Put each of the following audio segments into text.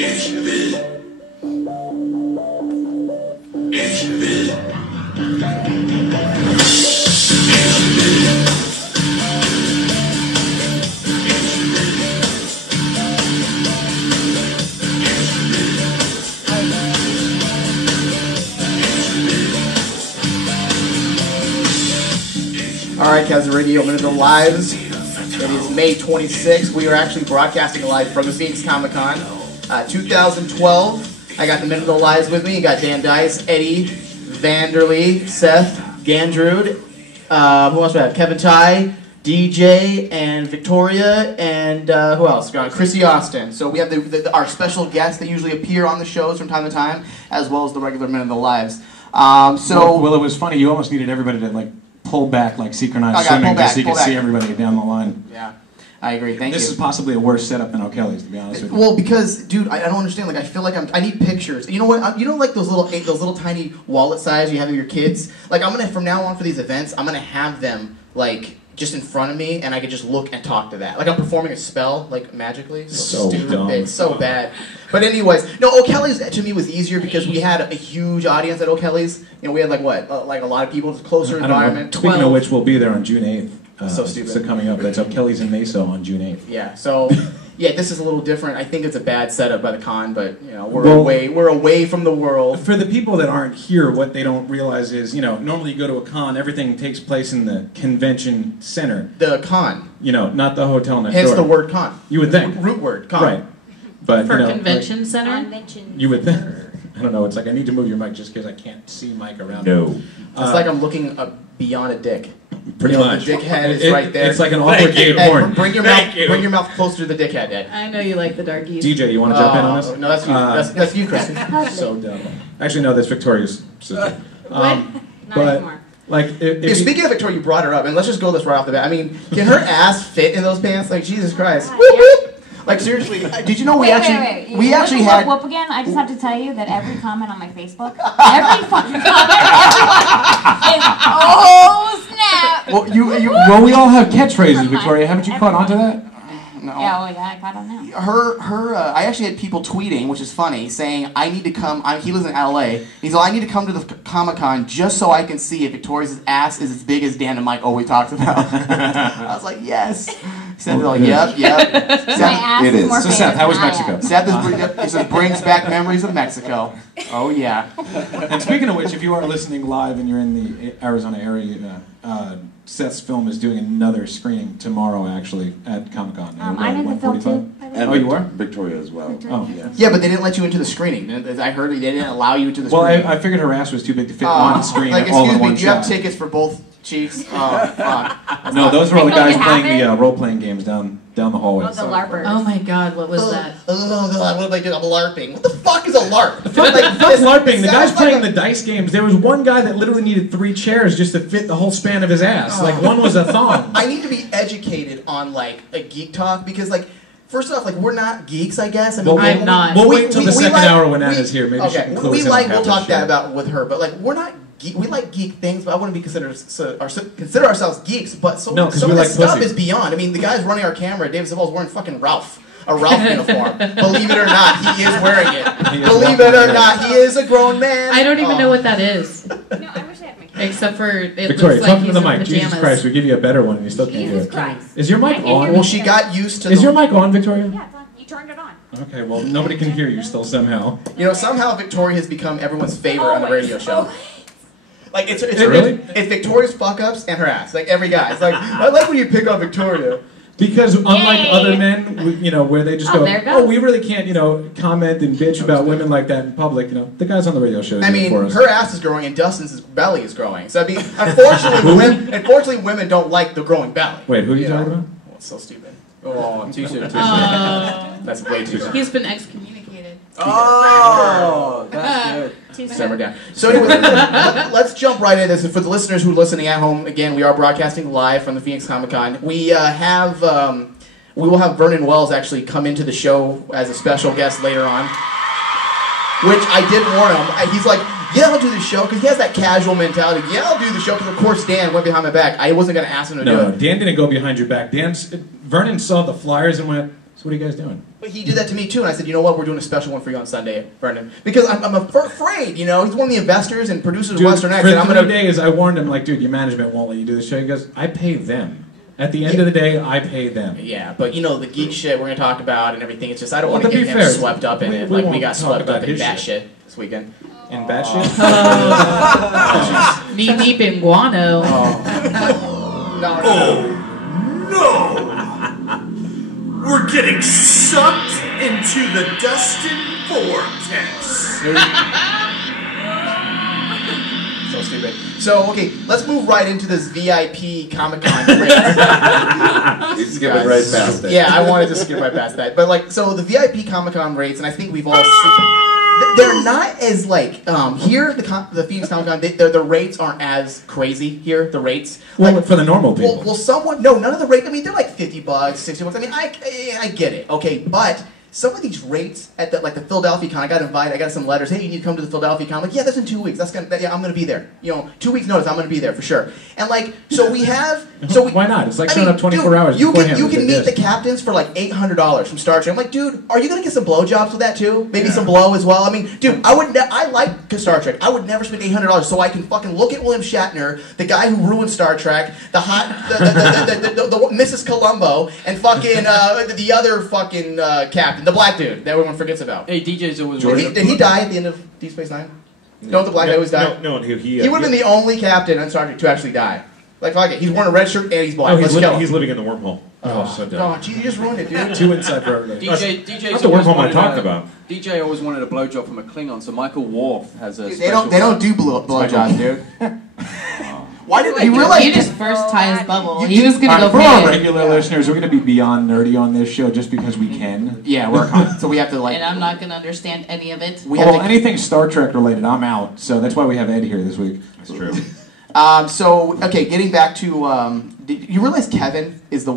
Alright, Cazador Radio, Minute of the Lives. It is May 26th. We are actually broadcasting live from the Phoenix Comic-Con 2012. I got the Minute of the Lives with me. You got Dan Dice, Eddie, Vanderlee, Seth, Gandrud. Who else we have? Kevin Ty, DJ, and Victoria, and who else? Chrissy Austin. So we have our special guests that usually appear on the shows from time to time, as well as the regular Minute of the Lives. Well, it was funny. You almost needed everybody to pull back like synchronized swimming just so you could see everybody down the line. Yeah, I agree. Thank you. This is possibly a worse setup than O'Kelly's, to be honest with you. Well, because, dude, I don't understand. Like, I feel like I need pictures. You know what? You know, like those little tiny wallet size you have of your kids. Like, I'm gonna from now on for these events, I'm gonna have them just in front of me, and I could just look and talk to that. Like I'm performing a spell, magically. So stupid. dumb. It's so bad. But anyways, no, O'Kelly's to me was easier because we had a huge audience at O'Kelly's. You know, we had like a lot of people, closer environment. Speaking of which, we'll be there on June 8th. So stupid. So coming up, that's O'Kelly's in Mesa on June 8th. Yeah. So. Yeah, this is a little different. I think it's a bad setup by the con, but we're away from the world. For the people that aren't here, what they don't realize is, normally you go to a con, everything takes place in the convention center. The con. Not the hotel next door. Hence the word con. You would think. Root word, con. Right. But for convention center? You would think. I don't know, it's like I need to move your mic just because I can't see Mike around. No. It's like I'm looking beyond a dick. Pretty much. The dickhead is right there. It's like an awkward gay horn. Bring your mouth closer to the dickhead, Ed. I know you like the darkies. DJ, you want to jump in on this? No, that's you. That's you, Kristen. So dumb. Actually, no, that's Victoria's sister. Not anymore. Speaking of Victoria, you brought her up, and let's just go this right off the bat. I mean, can her ass fit in those pants? Like, Jesus Christ. Like, seriously, did you know we actually had... Whoop again? I just have to tell you that every comment on my Facebook, every fucking comment, is, oh, snap! Well, we all have catchphrases, Victoria. Haven't you caught on to that? No. Yeah, well, yeah, I caught on now. I actually had people tweeting, which is funny, saying, I need to come, he lives in LA, he's like, I need to come to the Comic-Con just so I can see if Victoria's ass is as big as Dan and Mike always talks about. I was like, yes. Seth is like, yep. Seth, it is. So Seth, how was Mexico? Seth brings back memories of Mexico. Oh, yeah. And speaking of which, if you are listening live and you're in the Arizona area, Seth's film is doing another screening tomorrow, actually, at Comic-Con. I'm in the film, too. Oh, you are? Victoria as well. Oh, yes. Yeah, but they didn't let you into the screening. I heard they didn't allow you into the screening. Well, I figured her ass was too big to fit on screen all in one excuse me, do you have shot. tickets for both cheeks? Oh, fuck. No, those were all the guys playing the role-playing games down the hallway. Oh, the LARPers. Oh my God, what was that? Oh God, what am I doing? I'm LARPing. What the fuck is a LARP? Fuck LARPing. The guy's playing the dice games. There was one guy that literally needed 3 chairs just to fit the whole span of his ass. Like, one was a thong. I need to be educated on, a geek talk, because, first off, we're not geeks, I guess. I mean, I'm not. We'll wait until the second hour when Anna's here. Maybe she can close in on we'll talk that that about with her, but, we're not geek. We like geek things, but I wouldn't be consider ourselves geeks, but some of this stuff is beyond. I mean, the guy's running our camera, David Zavall's wearing fucking a Ralph uniform. Believe it or not, he is wearing it. Believe it or not, he is a grown man. I don't even know what that is. No, I wish I had my camera. Except for it Victoria, looks like talk to he's the in mic. pajamas. Jesus Christ, we give you a better one and you still can't do it. Christ. Is your mic on? Well, she got used to Is your mic on, Victoria? Yeah, it's on. You turned it on. Okay, well, nobody can hear you still somehow. Somehow Victoria has become everyone's favorite on the radio show. It's really? It's Victoria's fuck-ups and her ass. Every guy. It's I like when you pick on Victoria. Because unlike other men, where they just go, we really can't, comment and bitch about women like that in public, the guys on the radio show do it for us. Her ass is growing and Dustin's belly is growing. So, unfortunately, women don't like the growing belly. Wait, who are you talking about? Oh, it's so stupid. Oh, too soon. That's way too soon. He's been excommunicated. Oh, that's good. Simmer down. So anyway, let's jump right into this. And for the listeners who are listening at home, again, we are broadcasting live from the Phoenix Comic-Con. We will have Vernon Wells actually come into the show as a special guest later on, which I did warn him. He's like, yeah, I'll do the show, because he has that casual mentality. Yeah, I'll do the show, because of course Dan went behind my back. I wasn't going to ask him to do it. No, Dan didn't go behind your back. Vernon saw the flyers and went, So what are you guys doing? But he did that to me too, and I said, you know what, we're doing a special one for you on Sunday, Vernon. Because I'm afraid, you know, he's one of the investors and producers of Western X, for and I'm 3 days I warned him, like, dude, your management won't let you do the show. He goes, I pay them. At the end of the day, I pay them. Yeah, but you know, the geek shit we're going to talk about and everything, it's just, I don't want to to get be him fair, swept up in it. we Like, we won't got talk swept about up in his that shit. shit this weekend. In bad shit? Knee deep in guano. No. We're getting sucked into the Dustin Vortex. So stupid. So, okay, let's move right into this VIP Comic-Con race. You skip it right past it. Yeah, I wanted to skip right past that. But, like, so the VIP Comic-Con rates, and I think we've all seen... They're not as, like, here, the Phoenix Comic-Con, the rates aren't as crazy here, the rates. Well, like, for the normal people. Well, none of the rates, I mean, they're like $50, $60. I mean, I get it, okay, but... Some of these rates at the Philadelphia Con, I got invited. I got some letters. Hey, you need to come to the Philadelphia Con. I'm like, yeah, that's in 2 weeks. Yeah, I'm gonna be there. You know, 2 weeks notice, I'm gonna be there for sure. And like, so we have, why not? It's like showing up 24 hours You beforehand. can meet the captains for like $800 from Star Trek. I'm like, dude, are you gonna get some blowjobs with that too? Maybe some blow as well. I mean, dude, I like Star Trek. I would never spend $800 so I can fucking look at William Shatner, the guy who ruined Star Trek, the Mrs. Columbo, and fucking the other fucking captain, the black dude that everyone forgets about. Hey, DJ's always Did he die at the end of Deep Space Nine? Don't the black guy always die? No, he would have been the only captain on Star Trek to actually die. Like, fuck it. He's wearing a red shirt and he's black. he's living in the wormhole. Oh, so dumb. Oh, geez, you just ruined it, dude. 2 inside for everything. DJ's That's the wormhole I talked about. DJ always wanted a blowjob from a Klingon, so Michael Worf has a. Dude, they don't do blowjobs, dude. Why did you realize? He just first tie his bubble. He was gonna go For our big. regular listeners, we're going to be beyond nerdy on this show just because we can. Yeah, so we have to like. And I'm not gonna understand any of it. Anything Star Trek related, I'm out. So that's why we have Ed here this week. That's true. So, okay, getting back to, you realize Kevin is the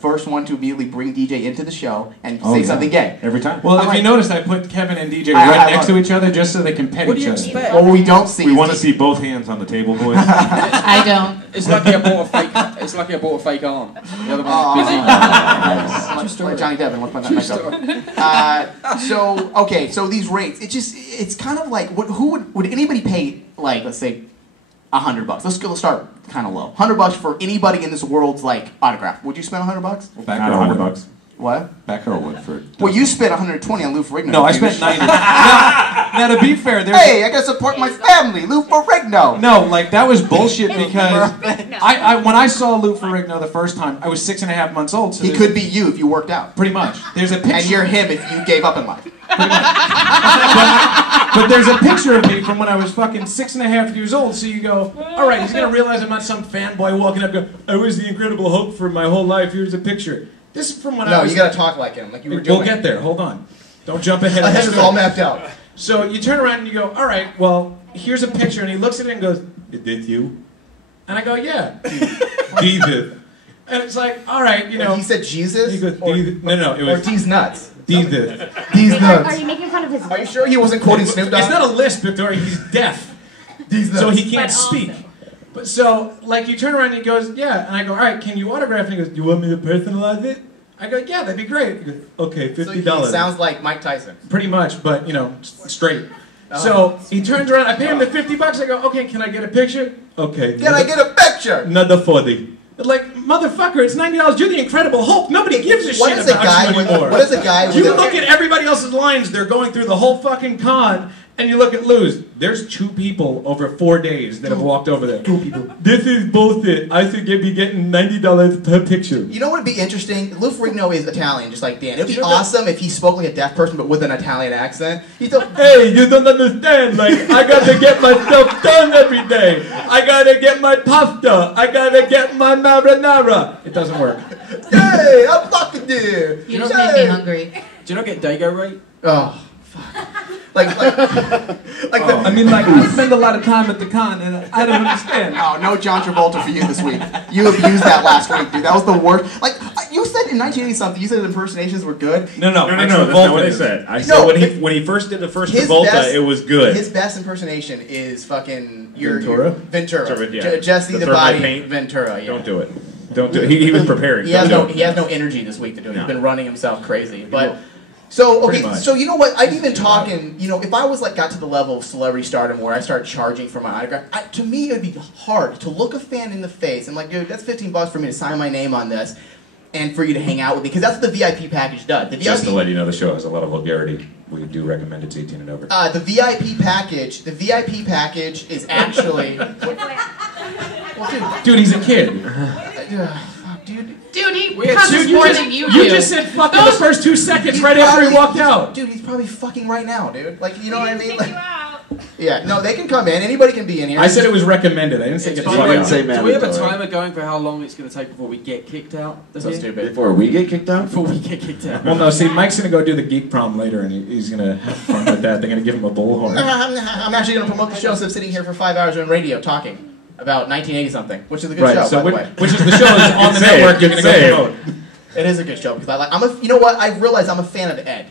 first one to immediately bring DJ into the show and say something gay. Every time. Well, if you noticed, I put Kevin and DJ next to each other just so they can pet each other. Well, we don't see. We want to see both hands on the table, boys. I don't. It's like I bought a fake. It's like I bought a fake arm. The other one's busy. Like Johnny Depp, let's put that next up. So these rates, it's kind of like, would anybody pay, like, let's say, $100? Let's start kind of low. $100 for anybody in this world's like autograph. Would you spend $100? Well, back Not $100. What? Batgirl would for. Well, you spent $120 on Lou Ferrigno. No, I spent $90. Now, to be fair, there's. Hey, I gotta support my family, Lou Ferrigno. No, like that was bullshit because I when I saw Lou Ferrigno the first time, I was 6.5 months old. So he could be you if you worked out. Pretty much. There's a picture. And you're him if you gave up in life. But there's a picture of me from when I was fucking 6.5 years old. So you go, all right, he's gonna realize I'm not some fanboy walking up, going, I was the Incredible Hulk for my whole life. Here's a picture. This is from when I was. No, you gotta talk like him, like you were doing. We'll get there. Hold on. Don't jump ahead. I had this all mapped out. So you turn around and you go, all right, well, here's a picture, and he looks at it and goes, is this you? And I go, yeah. Jesus. And it's like, all right, you know. He said Jesus? He goes, no, it was. Or D's nuts. Jesus. D's nuts. Are you making fun of his? Are you sure he wasn't quoting Snoop Dogg? It's not a lisp, Victoria. He's deaf. So he can't speak. But so, like, you turn around and he goes, yeah. And I go, all right, can you autograph? And he goes, do you want me to personalize it? I go, yeah, that'd be great. He goes, okay, $50. So he sounds like Mike Tyson. Pretty much, but, you know, straight. So he turns around, I pay him the $50. I go, okay, can I get a picture? Okay. Can I get a picture? Another 40. Like, motherfucker, it's $90. You're the Incredible Hulk. Nobody gives a shit about you anymore. What is a guy with You look at everybody else's lines. They're going through the whole fucking con, and you look at Lou's. There's 2 people over 4 days that have walked over there. 2 people. This is bullshit. I should be getting $90 per picture. You know what would be interesting? Lou Ferrigno is Italian, just like Dan. It would be awesome if he spoke like a deaf person, but with an Italian accent. Hey, you don't understand. Like, I gotta get my stuff done every day. I gotta get my pasta. I gotta get my marinara. It doesn't work. Hey, I'm fucking there. You just made me hungry. Do you not get Dago rate? Oh, fuck. I mean, like, I spend a lot of time at the con, and I don't understand. Oh, no John Travolta for you this week. You abused that last week, dude. That was the worst. Like, you said in 1980-something, you said impersonations were good. No, that's not what I said. I said when he first did the first Travolta, it was good. His best impersonation is fucking Ventura? Ventura. Yeah. Jesse the Body Ventura. Yeah. Don't do it. Don't do it. He was prepared. He has no energy this week to do it. He's been running himself crazy. But so you know what? I've even talking. You know, if I was like got to the level of celebrity stardom where I started charging for my autograph, to me it would be hard to look a fan in the face and like, dude, that's $15 for me to sign my name on this, and for you to hang out with me, because that's what the VIP package does. The VIP, just to let you know, the show has a lot of vulgarity. We do recommend it's 18 and over. The VIP package is actually. Dude, he's a kid. Dude, he cusses more than you do. You just said fuck in the first 2 seconds right after he walked out. Dude, he's probably fucking right now, dude. Like, you know what I mean? Like, yeah, no, they can come in. Anybody can be in here. I said it was recommended. I didn't say get Do we have a timer going for how long it's going to take before we get kicked out? So stupid. Before we get kicked out? Before we get kicked out. Well, no, see, Mike's going to go do the geek prom later, and he's going to have fun with that. They're going to give him a bullhorn. I'm actually going to promote the show, so I'm sitting here for 5 hours on radio talking about 1980-something, which is a good show, by the way. Which is the show that's on the network you're going to go promote. It is a good show, because you know what? I realized I'm a fan of Ed.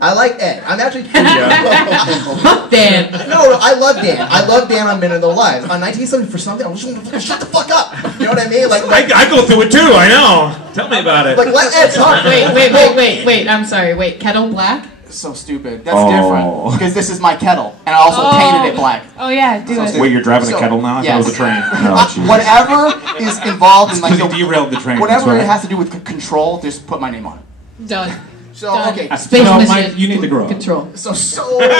I like Ed. I'm actually... Dan. No, I love Dan. I love Dan on Men in Their Lives. On 1970, for something, I was just going to shut the fuck up. You know what I mean? Like I go through it too, I know. Tell me about it. Like, let Ed talk. Wait, I'm sorry. Wait, Kettle Black? So stupid. That's different. Because this is my kettle, and I also painted it black. Oh yeah, do it. Wait, you're driving a kettle now? I thought it was a train. Whatever is involved in like he derailed the train. Whatever it has to do with control, just put my name on it. Done. So okay. Mike, you need to grow up. Control. So stupid,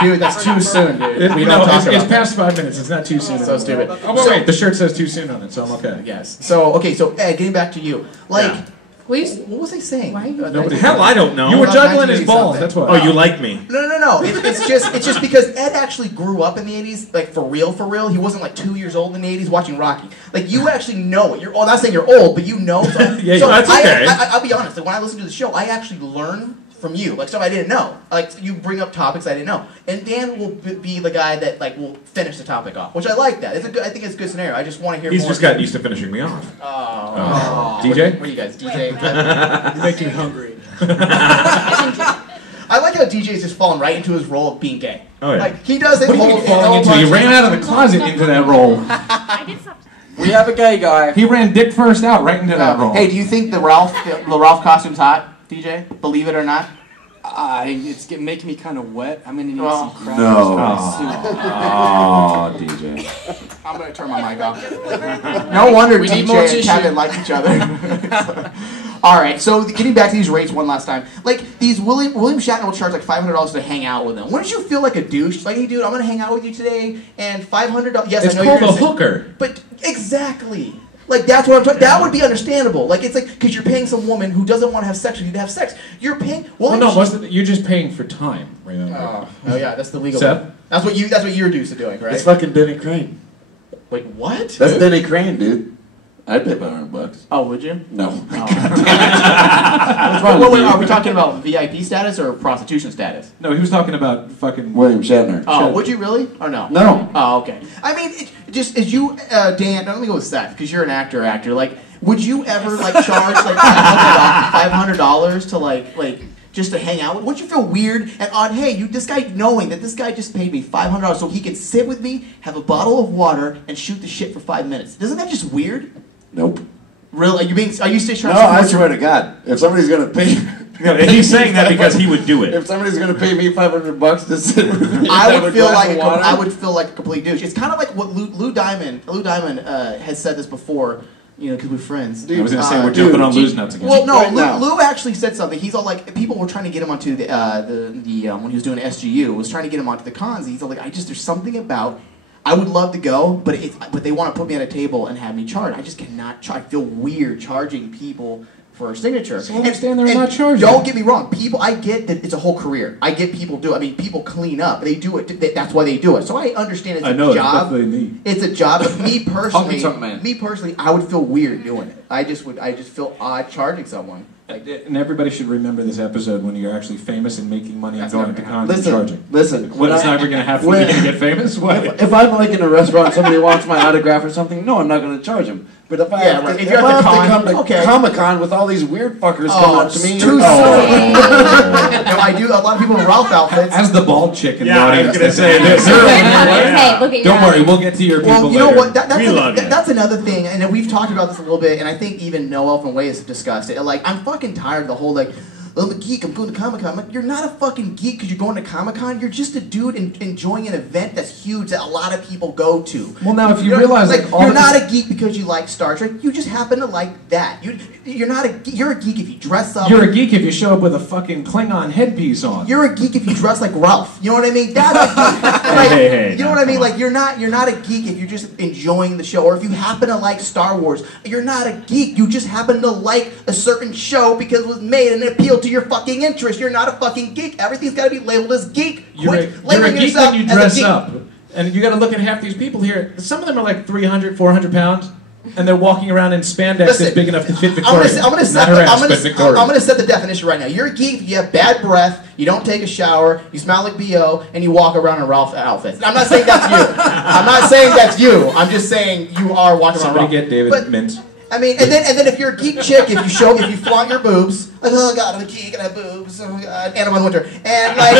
dude. That's too soon, dude. We don't talk about it's past 5 minutes. It's not too soon. So stupid. Oh, wait, the shirt says too soon on it, so I'm okay. Yes. So okay. So Ed, getting back to you, like. What was I saying? Hell, I don't know. You were juggling his balls. That's why. Oh, you like me? No. It's just because Ed actually grew up in the '80s, like for real. He wasn't like 2 years old in the '80s watching Rocky. Like you actually know it. I'm not saying you're old, but you know. So, yeah, so that's okay. I'll be honest. Like when I listen to the show, I actually learn from you, like stuff I didn't know. Like you bring up topics I didn't know, and Dan will be the guy that like will finish the topic off, which I like that. I think it's a good scenario. I just want to hear. He's more. just gotten used to finishing me off. DJ? What are you guys? DJ? You make me hungry. I like how DJ's just fallen right into his role of being gay. Oh yeah. Like he does it. What do you mean falling into? He ran out of the closet into that role. I did something. We have a gay guy. He ran dick first out right into that role. Hey, do you think the Ralph costume's hot, DJ? Believe it or not? It's making me kind of wet. I'm gonna need some crap. No. Oh, DJ. I'm gonna turn my mic off. No wonder DJ and Kevin like each other. All right, so getting back to these rates one last time. Like these William Shatner will charge like $500 to hang out with him. Wouldn't you feel like a douche? Like, hey, dude, I'm gonna hang out with you today, and $500. Yes, it's I know called you're a hooker. But exactly. Like, that's what I'm talking. That would be understandable. Like, it's like, because you're paying some woman who doesn't want to have sex with you to have sex. You're paying. Well, no, you're just paying for time, remember? Oh yeah, that's the legal. Seth? One. That's what you're used to doing, right? It's fucking Denny Crane. Wait, what? That's Denny Crane, dude. I'd pay $500. Oh, would you? No. Wait, are we talking about VIP status or prostitution status? No, he was talking about fucking William Shatner. Oh, would you really? Or no? No. Oh, okay. I mean, just as you, Dan, let me go with Seth, because you're an actor. Like, would you ever, like, charge, like, $500 to, like, just to hang out with? Wouldn't you feel weird and odd? Hey, this guy, knowing that this guy just paid me $500 so he can sit with me, have a bottle of water, and shoot the shit for 5 minutes. Isn't that just weird? Nope. Really? Are you still trying to... No, I swear to God. If somebody's going to pay... No, he's saying that because he would do it. If somebody's going to pay me $500 to sit with me, I would feel like a complete douche. It's kind of like what Lou Diamond has said this before, you know, because we're friends. Dude, I was going to say we're jumping on Lou's nuts again. Well, no, Lou actually said something. He's all like, people were trying to get him onto the when he was doing SGU, was trying to get him onto the cons. He's all like, there's something about. I would love to go, but they want to put me at a table and have me charge. I just cannot charge. I feel weird charging people for a signature. So I stand there and not charging. Don't get me wrong. People, I get that it's a whole career. I get people do it. I mean, people clean up. They do it. That's why they do it. So I understand it's a job. That's what they need. It's a job. But me personally, I would feel weird doing it. I just feel odd charging someone. And everybody should remember this episode when you're actually famous and making money and going to cons and charging. Listen. What, it's never going to happen when you get famous? What? If I'm like in a restaurant and somebody wants my autograph or something, no, I'm not going to charge them. But if I have to, come to Comic-Con with all these weird fuckers coming up to me, too soon. No, I do. A lot of people in Ralph outfits. As the bald chick in the I was audience, gonna say Hey, look at don't worry, we'll get to your people Well, you know later. what? That's another thing, and we've talked about this a little bit, and I think even Noel from Ways have discussed it. Like, I'm fucking tired of the whole, like, I'm a geek, I'm going to Comic-Con. Like, you're not a fucking geek because you're going to Comic-Con. You're just a dude enjoying an event that's huge that a lot of people go to. Well, now, if you realize... Like, you're not a geek because you like Star Trek. You just happen to like that. You're a geek if you dress up. You're a geek if you show up with a fucking Klingon headpiece on. You're a geek if you dress like Ralph. You know what I mean? That's you know what I mean? Like, you're not a geek if you're just enjoying the show, or if you happen to like Star Wars. You're not a geek. You just happen to like a certain show because it was made and it appealed to your fucking interest. You're not a fucking geek. Everything's got to be labeled as geek. You're a geek when you dress up. And you got to look at half these people here. Some of them are like 300, 400 pounds. And they're walking around in spandex that's big enough to fit Victoria. I'm gonna set the definition right now. You're a geek if you have bad breath, you don't take a shower, you smell like B.O., and you walk around in Ralph outfits. I'm not saying that's you. I'm not saying that's you. I'm just saying you are walking around Ralph. Somebody get David Mint. I mean, and then if you're a geek chick, if you flaunt your boobs, like, oh god, I'm a geek and I have boobs, oh god, Anna Von Winter, and like.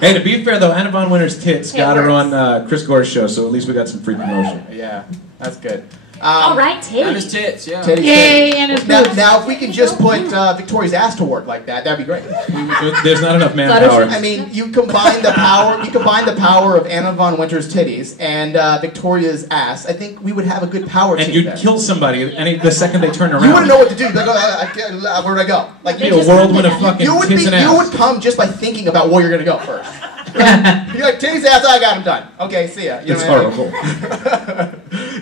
Hey, to be fair though, Anna Von Winter's tits got her on Chris Gore's show, so at least we got some free promotion. Yeah, that's good. All right, titties. And his tits, yeah. Yay, and his boobs. Now, if we can just put Victoria's ass to work like that'd be great. There's not enough manpower. I mean, you combine the power of Anna Von Winter's titties and Victoria's ass. I think we would have a good power team. And you'd kill somebody the second they turn around. You wouldn't know what to do. You'd be like, where'd I go? Like, a whirlwind of fucking tits and ass. You would come just by thinking about where you're gonna go first. You're like, titties, ass, I got them done. Okay, see ya. You know it's horrible.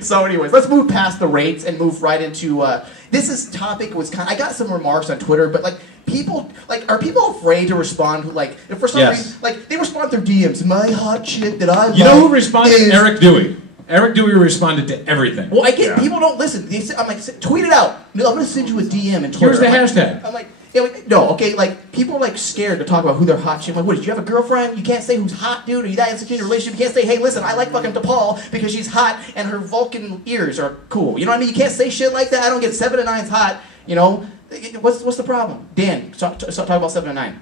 So anyways, let's move past the rates and move right into, topic was I got some remarks on Twitter, but like, are people afraid to respond to, like, if for some reason, like, they respond through DMs, my hot chick that I like. You know who responded? Eric Dewey. Eric Dewey responded to everything. Well, I get, people don't listen. I'm like, tweet it out. I'm going to send you a DM and Twitter. Here's the hashtag. I'm like, no, okay, like, people are, like, scared to talk about who their hot chick. Like, what, did you have a girlfriend? You can't say who's hot, dude? Are you that insecure in a relationship? You can't say, hey, listen, I like fucking DePaul because she's hot and her Vulcan ears are cool. You know what I mean? You can't say shit like that. I don't get 7 and 9's hot, you know? What's the problem? Dan, talk about 7 and 9.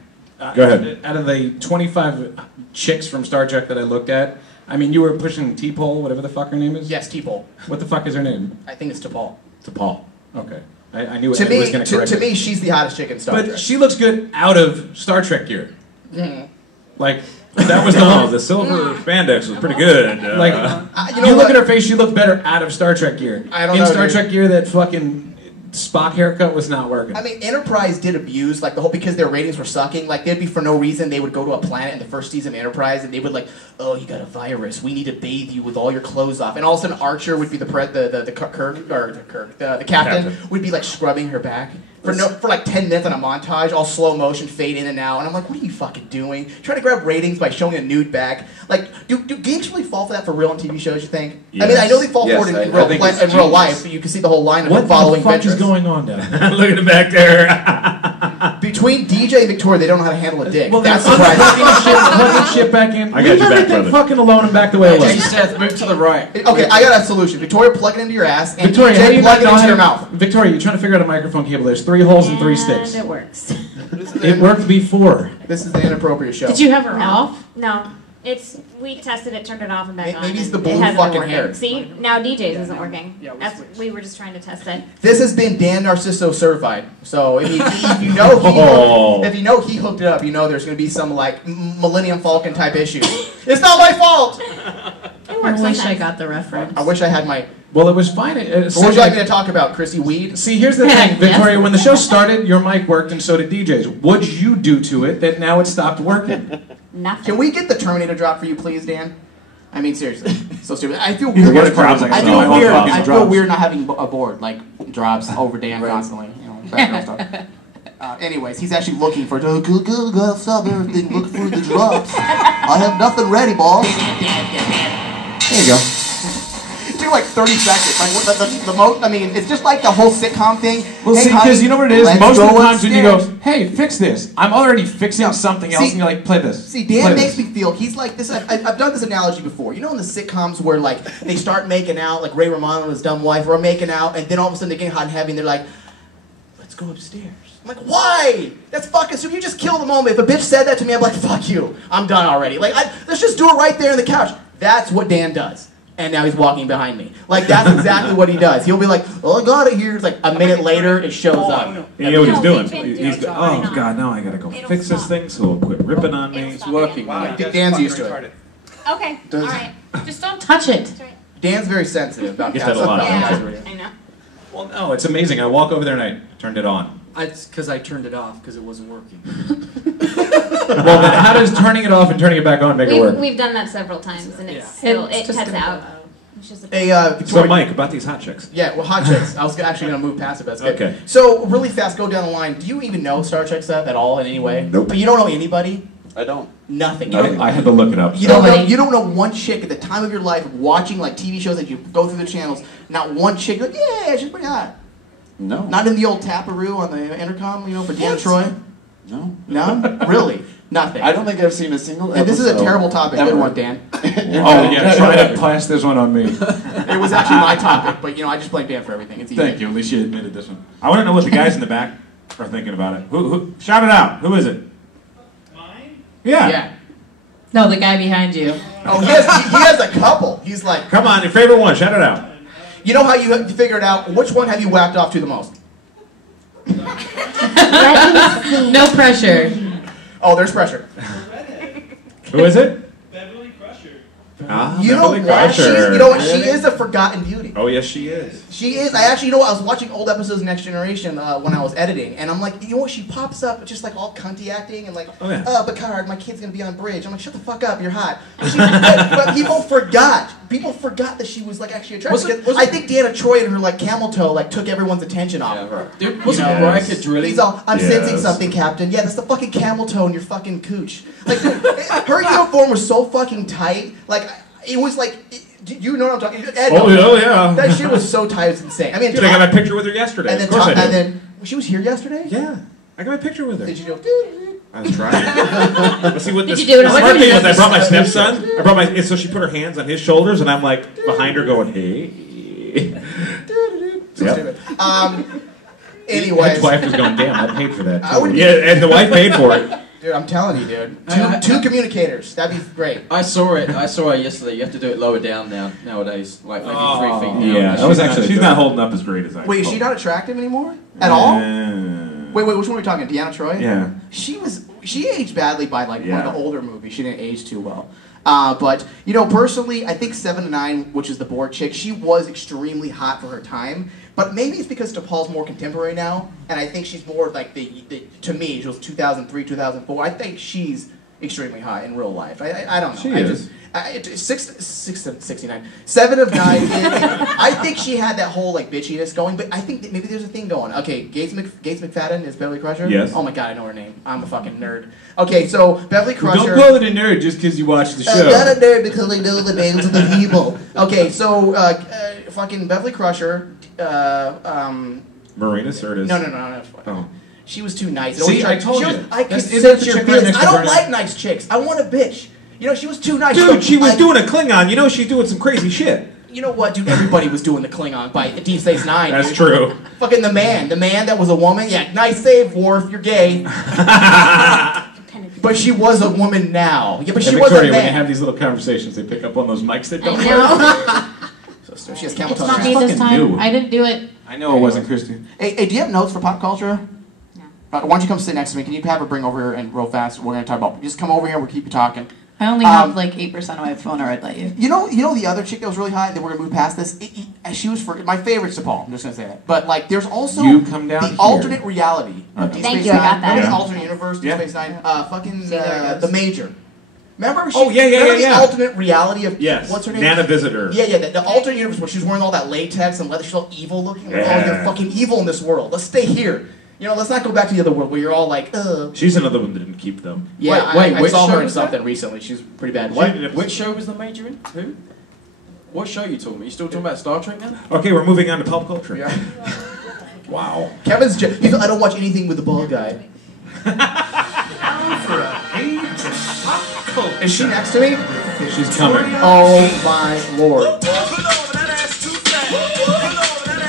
Go ahead. Out of the 25 chicks from Star Trek that I looked at, I mean, you were pushing T-Pole, whatever the fuck her name is? Yes, T-Pole. What the fuck is her name? I think it's T'Pol. T'Pol. Okay. I knew to it was going to correct To me, she's the hottest chick in Star Trek. But she looks good out of Star Trek gear. Mm-hmm. Like, that was the one. the silver spandex was pretty good. You look at her face, she looked better out of Star Trek gear. I don't know. In Star Trek gear, that fucking Spock haircut was not working. I mean, Enterprise did abuse, like, the whole, because their ratings were sucking, like, they'd be for no reason, they would go to a planet in the first season of Enterprise, and they would, like, oh, you got a virus, we need to bathe you with all your clothes off, and all of a sudden Archer would be the captain, would be, like, scrubbing her back. For like 10 minutes on a montage, all slow motion, fade in and out, and I'm like, what are you fucking doing? Trying to grab ratings by showing a nude back? Like, do geeks really fall for that for real on TV shows, you think? Yes. I mean, I know they fall for it in real life, but you can see the whole line of them following What the fuck is going on down there? Look at the back there. Between DJ and Victoria, they don't know how to handle a dick. Well, that's surprising. Shit back in. I got you back, brother. Fucking alone and back the way it was. Hey, Seth, move to the right. Okay, I got a solution. Victoria, plug it into your ass, and Victoria, DJ, plug it into your mouth. Victoria, you're trying to figure out a microphone cable. There's 3 holes and 3 sticks. It works. It worked before. This is the inappropriate show. Did you have her off? No. We tested it, turned it off, and back on. Maybe it's the blue hasn't fucking been hair. working. See? Now DJ's isn't working. We were just trying to test it. This has been Dan Narciso certified. So if you know he hooked it up, you know there's going to be some like Millennium Falcon type issue. It's not my fault. It works. I wish I got the reference. I wish I had my. Well, it was fine. What would you like me to talk about, Chrissy? Weed? See, here's the thing, Victoria. When the show started, your mic worked, and so did DJ's. What'd you do to it that now it stopped working? Nothing. Can we get the Terminator drop for you, please, Dan? I mean, seriously. So stupid. I feel weird. I feel weird not having a board, like, drops over Dan constantly. You know, background stuff. Anyways, he's actually looking for stop everything, looking for the drops. I have nothing ready, boss. There you go. do like 30 seconds. Like the most. I mean, it's just like the whole sitcom thing. Well, hey, see, because you know what it is. Most of the times when you go, upstairs. "Hey, fix this," I'm already fixing something else, and you're like, "Play this." See, Dan play makes this. me feel he's like this. I've done this analogy before. You know, in the sitcoms where like they start making out, like Ray Romano and his dumb wife are making out, and then all of a sudden they get hot and heavy, and they're like, "Let's go upstairs." I'm like, why? That's fucking stupid. You just kill the moment. If a bitch said that to me, I'm like, fuck you. I'm done already. Like, let's just do it right there on the couch. That's what Dan does. And now he's walking behind me. Like, that's exactly what he does. He'll be like, oh, I got it here. It's like a minute later, it shows up. You know what he's doing? He's oh, God, now I gotta go fix this thing so he'll quit ripping on me. It's working. Wow, Dan's used to it. Okay, all right. Just don't touch it. Dan's very sensitive about Gets that a lot. I know. Well, no, it's amazing. I walk over there and I turned it on. It's because I turned it off because it wasn't working. Well, then how does turning it off and turning it back on make it work? We've done that several times, and it's still, it cuts out. So, Mike, about these hot chicks. Yeah, well, hot chicks. I was actually going to move past it, but that's good. Okay. So, really fast, go down the line. Do you even know Star Trek stuff at all in any way? Nope. You don't know anybody? I don't. Nothing. I had to look it up. You don't know one chick at the time of your life watching like TV shows that you go through the channels. Not one chick. You're like, yeah, she's pretty hot. No. Not in the old taparoo on the intercom, for Dan Troy? No. No? Really? Nothing. I don't think I've seen a single And this is a episode terrible topic. ever. Good one, Dan. Oh, yeah, try to pass this one on me. It was actually my topic, but I just blame Dan for everything. It's easy. Thank you. At least you admitted this one. I want to know what the guys in the back are thinking about it. Who? Shout it out. Who is it? Mine? Yeah. No, the guy behind you. Oh, he has a couple. He's like, come on, your favorite one. Shout it out. You know how you figured out which one have you whacked off to the most? No pressure. Oh, there's pressure. Who is it? You know what? She is a forgotten beauty. Oh, yes, she is. She is. I actually, I was watching old episodes of Next Generation when I was editing, and I'm like, you know what? She pops up just like all cunty acting and like, Picard, my kid's gonna be on bridge. I'm like, shut the fuck up, you're hot. But people forgot. People forgot that she was like actually attractive. I think Deanna Troi and her like camel toe like took everyone's attention off of her. Dude, wasn't Riker drilling? He's all, I'm sensing something, Captain. Yeah, that's the fucking camel toe in your fucking cooch. Like, her uniform was so fucking tight. Like, it was like, you know what I'm talking about? Oh, yeah. That shit was so tight, it's insane. I mean, dude, I got my picture with her yesterday. And then, of course I did. And then, she was here yesterday? Yeah. I got my picture with her. Did you go, I was trying. Let's see what Did this you do it on smart thing was. I brought my purpose? stepson. So she put her hands on his shoulders, and I'm like behind her going, hey. So stupid. Anyways. His wife was going, damn, I paid for that. I would- Yeah, and the wife paid for it. Dude, I'm telling you, dude. Two communicators. That'd be great. I saw it yesterday. You have to do it lower down nowadays. Like maybe 3 feet down. Yeah, that was actually, she's not holding up as great as I Wait, is she not attractive anymore? At all? Wait, which one are we talking? Deanna Troi? Yeah. She aged badly by like one of the older movies. She didn't age too well. But, personally, I think 7 to 9, which is the Borg chick, she was extremely hot for her time. But maybe it's because DePaul's more contemporary now, and I think she's more like to me, she was 2003, 2004. I think she's extremely hot in real life. I don't know. She is. 69. 7 of 9. I think she had that whole like bitchiness going, but I think that maybe there's a thing going. Okay, Gates McFadden is Beverly Crusher? Yes. Oh my god, I know her name. I'm a fucking nerd. Okay, so Beverly Crusher. Don't call it a nerd just because you watch the show. I'm not a nerd because I know the names of the people. Okay, so fucking Beverly Crusher. Marina Sirtis. No. Oh. She was too nice. See, I told you. I could Isn't sense the your chick right feelings. next to I don't Vernon? like nice chicks. I want a bitch. She was too nice. Dude, she was doing a Klingon. You know she's doing some crazy shit. You know what, dude? Everybody was doing the Klingon by Deep Space Nine. That's dude. true. Fucking the man that was a woman. Yeah, nice save, Worf. You're gay. But she was a woman now. Yeah, but she was a Victoria, when man. they have these little conversations, they pick up on those mics that don't I know. So she has camel It's toe. not me this time. I didn't do it. I know it wasn't Christy. Hey, do you have notes for pop culture? No. Why don't you come sit next to me? Can you have her bring over here and real fast? We're going to talk about. Just come over here. We'll keep you talking. I only have like 8% of my phone, or I'd let you. You know the other chick that was really high. That we're gonna move past this. She was my favorite's DePaul. I'm just gonna say that. But like, there's also the alternate reality of Deep Space Nine. I got that. Remember the alternate universe, Deep Space Nine. The Major. Remember? Remember the alternate reality of what's her name? Nana Visitor. Yeah. The alternate universe where she was wearing all that latex and leather. She's all evil looking. Like, oh, you're fucking evil in this world. Let's stay here. Let's not go back to the other world where you're all like, ugh. She's another one that didn't keep them. Yeah, Wait, I which saw show her in was that? something recently. She's pretty bad. Which show was the Major in? Who? What show are you talking about? You still talking about Star Trek now? Okay, we're moving on to pop culture. Yeah. Wow. Kevin's he's, I don't watch anything with the bald guy. Is she next to me? She's coming. Oh my lord.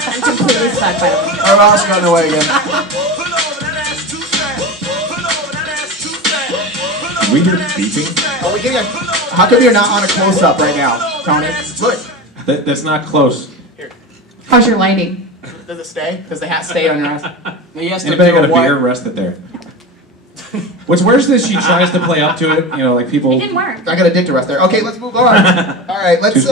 I'm completely stuck, by the way. Our mouse got in the way again. We hear beeping? Are we getting a... How come you're not on a close-up right now, Tony? Look. That's not close. Here. How's your lighting? Does it stay? Does the hat stay on your ass? Anybody got a beer? Rest it there. What's worse is she tries to play up to it, you know, like people... It didn't work. I got a dick to rest there. Okay, let's move on. All right, let's...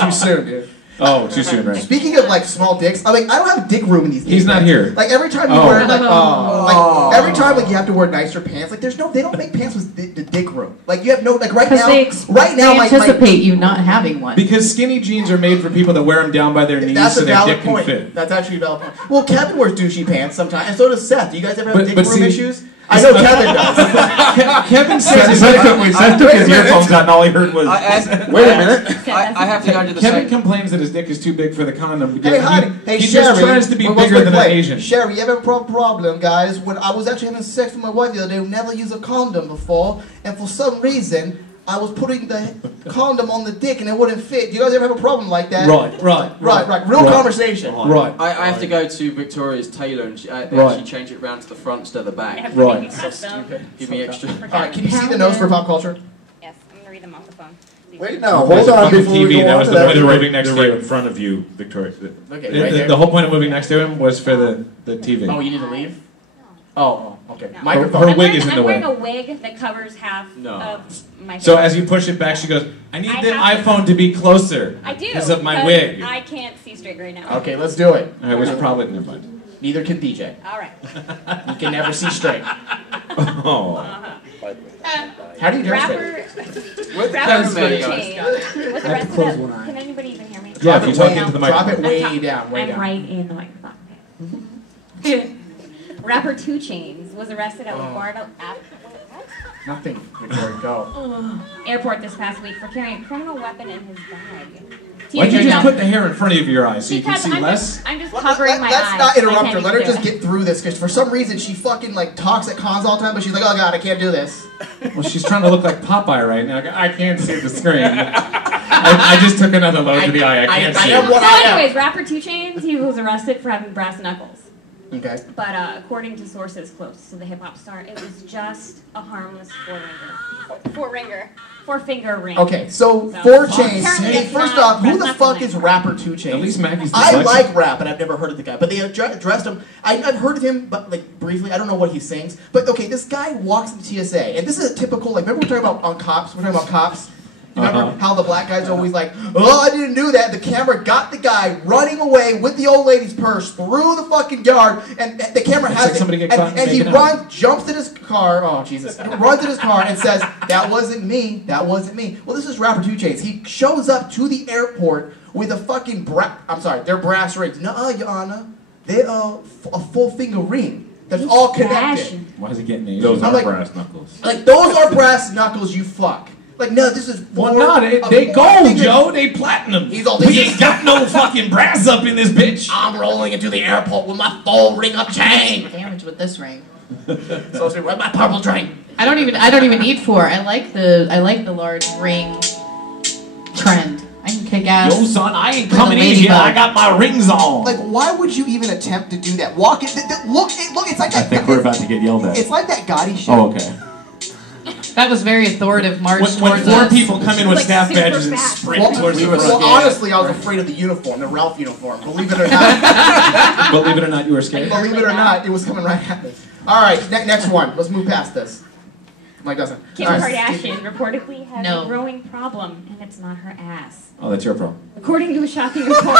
Too soon, dude. Oh, too soon, right? Speaking of like small dicks, I don't have a dick room in these days. He's not here. Like every time you wear like every time like you have to wear nicer pants. Like there's no, they don't make pants with the dick room. Like you have no, like right now. They anticipate you not having one. Because skinny jeans are made for people that wear them down by their knees so their dick can fit. That's actually a valid point. Well, Kevin wears douchey pants sometimes, and so does Seth. Do you guys ever have dick room issues? I know Kevin does. Kevin says Seth took his earphones out and all he heard was, wait a minute. I have to go to the Kevin complains that his dick is too big for the condom. Hey, honey. Hey, he Sherry, just tries to be bigger than an Asian. Sherry, you have a problem, guys. When I was actually having sex with my wife the other day, who never used a condom before, and for some reason, I was putting the condom on the dick and it wouldn't fit. Do you guys ever have a problem like that? Right. Real conversation. Right. I have to go to Victoria's tailor and they actually change it round to the front instead of the back. Right. So stupid. Give me extra. Alright, can you see the notes for pop culture? Yes, I'm gonna read them off the phone. Wait, no, hold on before we go that on was to the that. point of moving next to Right you. in front of you, Victoria. Okay, right there. The whole point of moving next to him was for the TV. Oh, you need to leave? Oh, okay. No. Microphone. Her wig is in the way. I'm wearing a wig that covers half of my face. So as you push it back, she goes, I need the iPhone to be closer. I do. Because of my wig. I can't see straight right now. Okay, let's do it. I was probably, never mind. Neither can DJ. All right. You can never see straight. Oh. How do you do Rapper What's Two Chainz. What's the rest of that? Can anybody even hear me? Yeah, if you talk into the Drop microphone. it way down, way I'm down. right in the microphone. Rapper 2 Chainz was arrested at LaGuardia Nothing. Victoria, go. Airport this past week for carrying a criminal weapon in his bag. Why'd you just put the hair in front of your eyes so you can see less? I'm just covering my eyes. Let's not interrupt her. Let her just get. get through this, because for some reason she fucking like talks at cons all the time, but she's like, oh god, I can't do this. Well, she's trying to look like Popeye right now. I can't see the screen. I just took another load to the eye. I can't see. So anyways, Rapper 2 Chainz, he was arrested for having brass knuckles. Okay. But according to sources close to the hip-hop star, it was just a harmless four-finger ring. Okay, so 4 Chainz. Apparently Hey, it's first not off, who the brass fuck knuckle is Rapper 2 Chainz? At least Maggie's I dyslexic. like rap, but I've never heard of the guy. But they addressed him. I've heard of him, but like briefly. I don't know what he sings. But okay, this guy walks into TSA, and this is a typical like. Remember we were talking about on cops. We're talking about cops. You remember how the black guy's always like, oh, I didn't do that. The camera got the guy running away with the old lady's purse through the fucking yard, and the camera has it. somebody get caught And he making runs, jumps in his car. Oh Jesus! Runs in his car and says, "That wasn't me. That wasn't me." Well, this is Rapper 2 Chainz. He shows up to the airport with a fucking they're brass rings. Nuh-uh, Your Honor. They're a 4-finger ring. That's all connected. Why is he getting these? Those I'm are like- brass knuckles. Like those are brass knuckles. You fuck. Like no, this is. Well, no, they gold, Joe. They platinum. He's all, we ain't got no fucking brass up in this bitch. I'm rolling into the airport with my 4-ring chain. Damage with this ring. So where's my purple train? I don't even need 4. I like the large ring trend. I can kick ass. Yo, son, I ain't with coming a in here. ladybug. I got my rings on. Like, why would you even attempt to do that? Walk it. Look, it's like I think we're about to get yelled at. It's like that Gotti shit. Oh, okay. That was very authoritative march When towards 4 us. people come in with Like staff super badges and fast. sprint towards the front. Well, honestly, I was afraid of the uniform, the Ralph uniform. Believe it or not. Believe it or not, you were scared. Believe it or not, it was coming right at me. All right, next one. Let's move past this. Mike doesn't. Kim All right. Kardashian reportedly has No. a growing problem, and it's not her ass. Oh, that's your problem. According to a shocking report.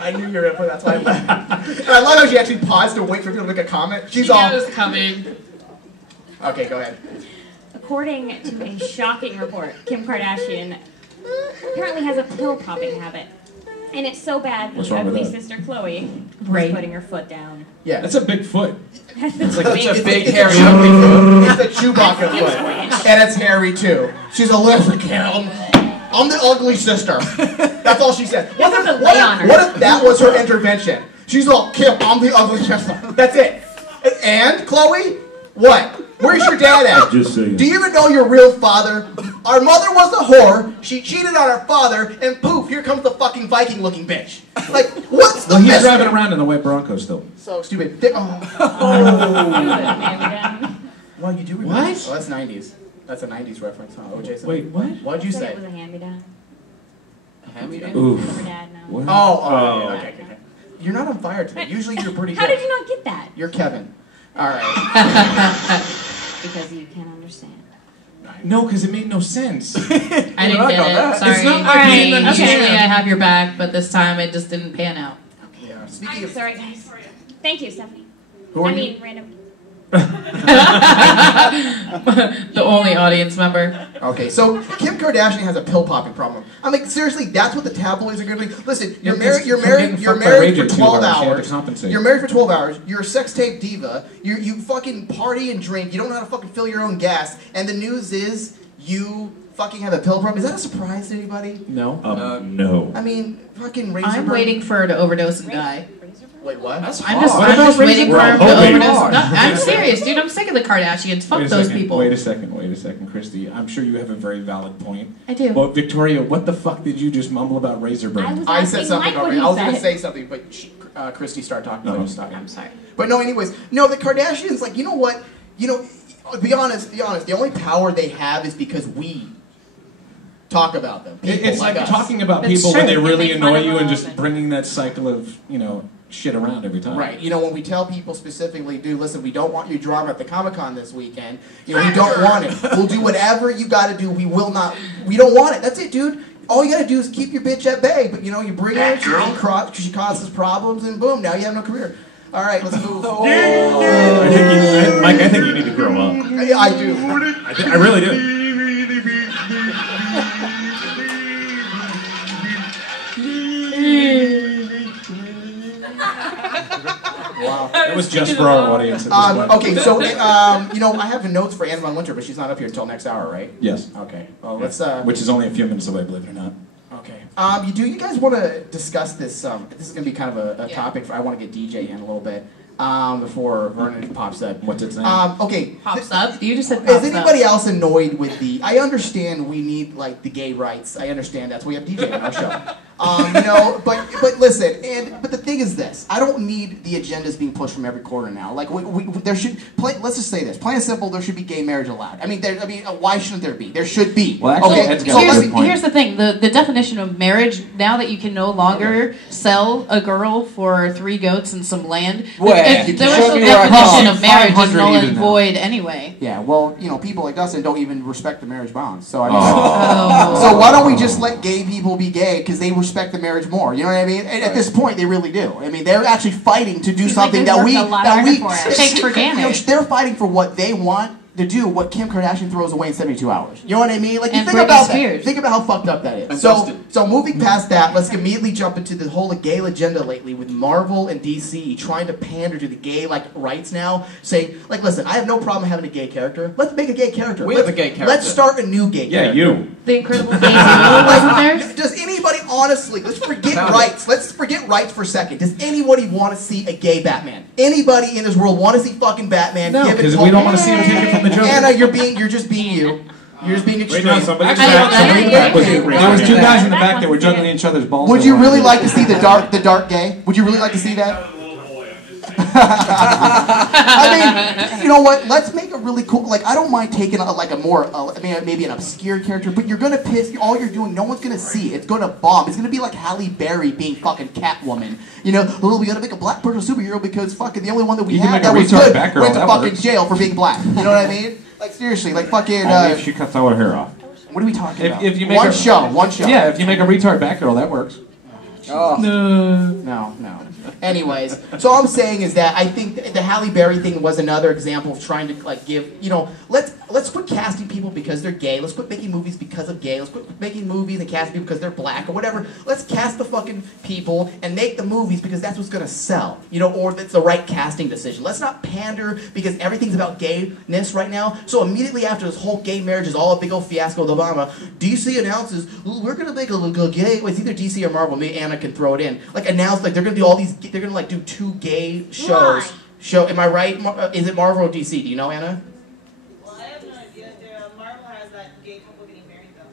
I knew you were going to put that's why I laughed. And I love how she actually paused to wait for people to make a comment. She's all. knows coming. Okay, go ahead. According to a shocking report, Kim Kardashian apparently has a pill-popping habit. And it's so bad that What's her wrong with ugly that? sister Chloe is Right. putting her foot down. Yeah. That's a big foot. It's Like, that's a big It's hairy a Chewbacca foot. And it's hairy too. She's a lesbian. I'm the ugly sister. That's all she said. What if that was her intervention? She's all, Kim, I'm the ugly sister. That's it. And, Chloe, what? Where's your dad at? Just saying. Do you even know your real father? Our mother was a whore, she cheated on our father, and poof, here comes the fucking Viking-looking bitch. Like, what's the Well, he's driving around in the white Bronco still. So stupid. Well, you do remember. What? Oh, that's 90s. That's a 90s reference, huh? OJ. Wait, what? What'd you say? It was a hand-me-down. A hand-me-down? Oof. For Dad, no. What? Oh, okay. You're not on fire today. Usually you're pretty good. How did you not get that? You're Kevin. All right. Because you can't understand. No, because it made no sense. I didn't get it. Sorry. It's not like Alright, okay. Usually I have your back, but this time it just didn't pan out. Yeah. I'm Speaking of, sorry, guys. Thank you, Stephanie. who are I you? mean, random. The only audience member. Okay, so Kim Kardashian has a pill popping problem. I mean, seriously, that's what the tabloids are going to be. Listen, you're married for 12 hours. You're married for 12 hours. You're a sex tape diva. You fucking party and drink. You don't know how to fucking fill your own gas. And the news is you fucking have a pill problem. Is that a surprise to anybody? No. No. I mean, fucking razor. I'm waiting for her to overdose and die. Wait, what? I'm just waiting for him to overdose. No, I'm serious, dude. I'm sick of the Kardashians. Fuck those people. Wait a second, Christy. I'm sure you have a very valid point. I do. But Victoria, what the fuck did you just mumble about razor burn? I said something already. I was going to say something, but Christy started talking. No, I'm sorry. But no, anyways, no, the Kardashians, like, you know what? You know, be honest. The only power they have is because we talk about them. It's like us. talking about That's people true. when they really They make annoy fun you of and them just and- bringing that cycle of, shit around every time. Right. You know, when we tell people specifically, dude, listen, we don't want your drama at the Comic-Con this weekend. You know, we don't want it. We'll do whatever you got to do. We don't want it. That's it, dude. All you got to do is keep your bitch at bay. But, you know, you bring her, she causes problems, and boom, now you have no career. All right, let's move. Mike, I think you need to grow up. I do. I really do. Wow. It was just for our audience at this point. Okay, so, you know, I have notes for Anne Von Winter, but she's not up here until next hour, right? Yes. Okay. Well, let's... Which is only a few minutes away, believe it or not. Okay. You guys want to discuss this? This is going to be kind of a topic. I want to get DJ in a little bit before Vernon pops up. What's its name? Okay. Pops up? You just said pops up. Is anybody else annoyed with the... I understand we need, like, the gay rights. I understand that's why we have DJ on our show. You know, but listen, but the thing is this: I don't need the agendas being pushed from every corner now. Like there should. Let's just say this: plain and simple, there should be gay marriage allowed. I mean, why shouldn't there be? There should be. Well, actually, Ed's got a good point. Here's the thing: the definition of marriage now that you can no longer sell a girl for 3 goats and some land. Well, the definition of marriage is null and void anyway. Yeah, well, you know, people like Dustin don't even respect the marriage bonds. So I mean, so why don't we just let gay people be gay because they respect the marriage more? You know what I mean? And at this point, they really do. I mean, they're actually fighting to do something that we take for granted. You know, they're fighting for what they want to do, what Kim Kardashian throws away in 72 hours. You know what I mean? Like, you think about that. Think about how fucked up that is. So moving past that, let's immediately jump into the whole gay agenda lately with Marvel and DC trying to pander to the gay rights now, saying, like, listen, I have no problem having a gay character. Let's make a gay character. We have a gay character. Let's start a new gay character. Yeah, you. The Incredible Gay Duo wasn't there? Does anybody honestly, let's forget rights. Let's forget rights for a second. Does anybody want to see a gay Batman? Anybody in this world want to see fucking Batman? No, because we don't want to see him take it from the Joker. Anna, you're just being you. You're just being extreme. Wait, no, somebody There was 2 guys in the back that were juggling each other's balls. Would you really like to see the dark gay? Would you really like to see that? I mean, you know what? Let's make a really cool. Like, I don't mind taking maybe an obscure character, but you're gonna piss. All you're doing, no one's gonna see. It's gonna bomb. It's gonna be like Halle Berry being fucking Catwoman. You know, we gotta make a black person superhero because fucking the only one that we had that was good went to fucking jail for being black. You know what I mean? Like, seriously, like fucking. Only if she cuts all her hair off. What are we talking about? If you make one show. Yeah, if you make a retard Batgirl, that works. No. Anyways, so all I'm saying is that I think the Halle Berry thing was another example of trying to give, let's let's quit casting people because they're gay. Let's quit making movies because of gay. Let's quit making movies and casting people because they're black or whatever. Let's cast the fucking people and make the movies because that's what's gonna sell. You know, or it's the right casting decision. Let's not pander because everything's about gayness right now. So immediately after this whole gay marriage is all a big old fiasco with Obama, DC announces, we're gonna make a gay, well, it's either DC or Marvel, maybe Anna can throw it in, like announce like they're gonna do all these, they're gonna like do 2 gay shows. Am I right? Is it Marvel or DC? Do you know, Anna? Well, I have no idea. Marvel has that gay couple getting married though.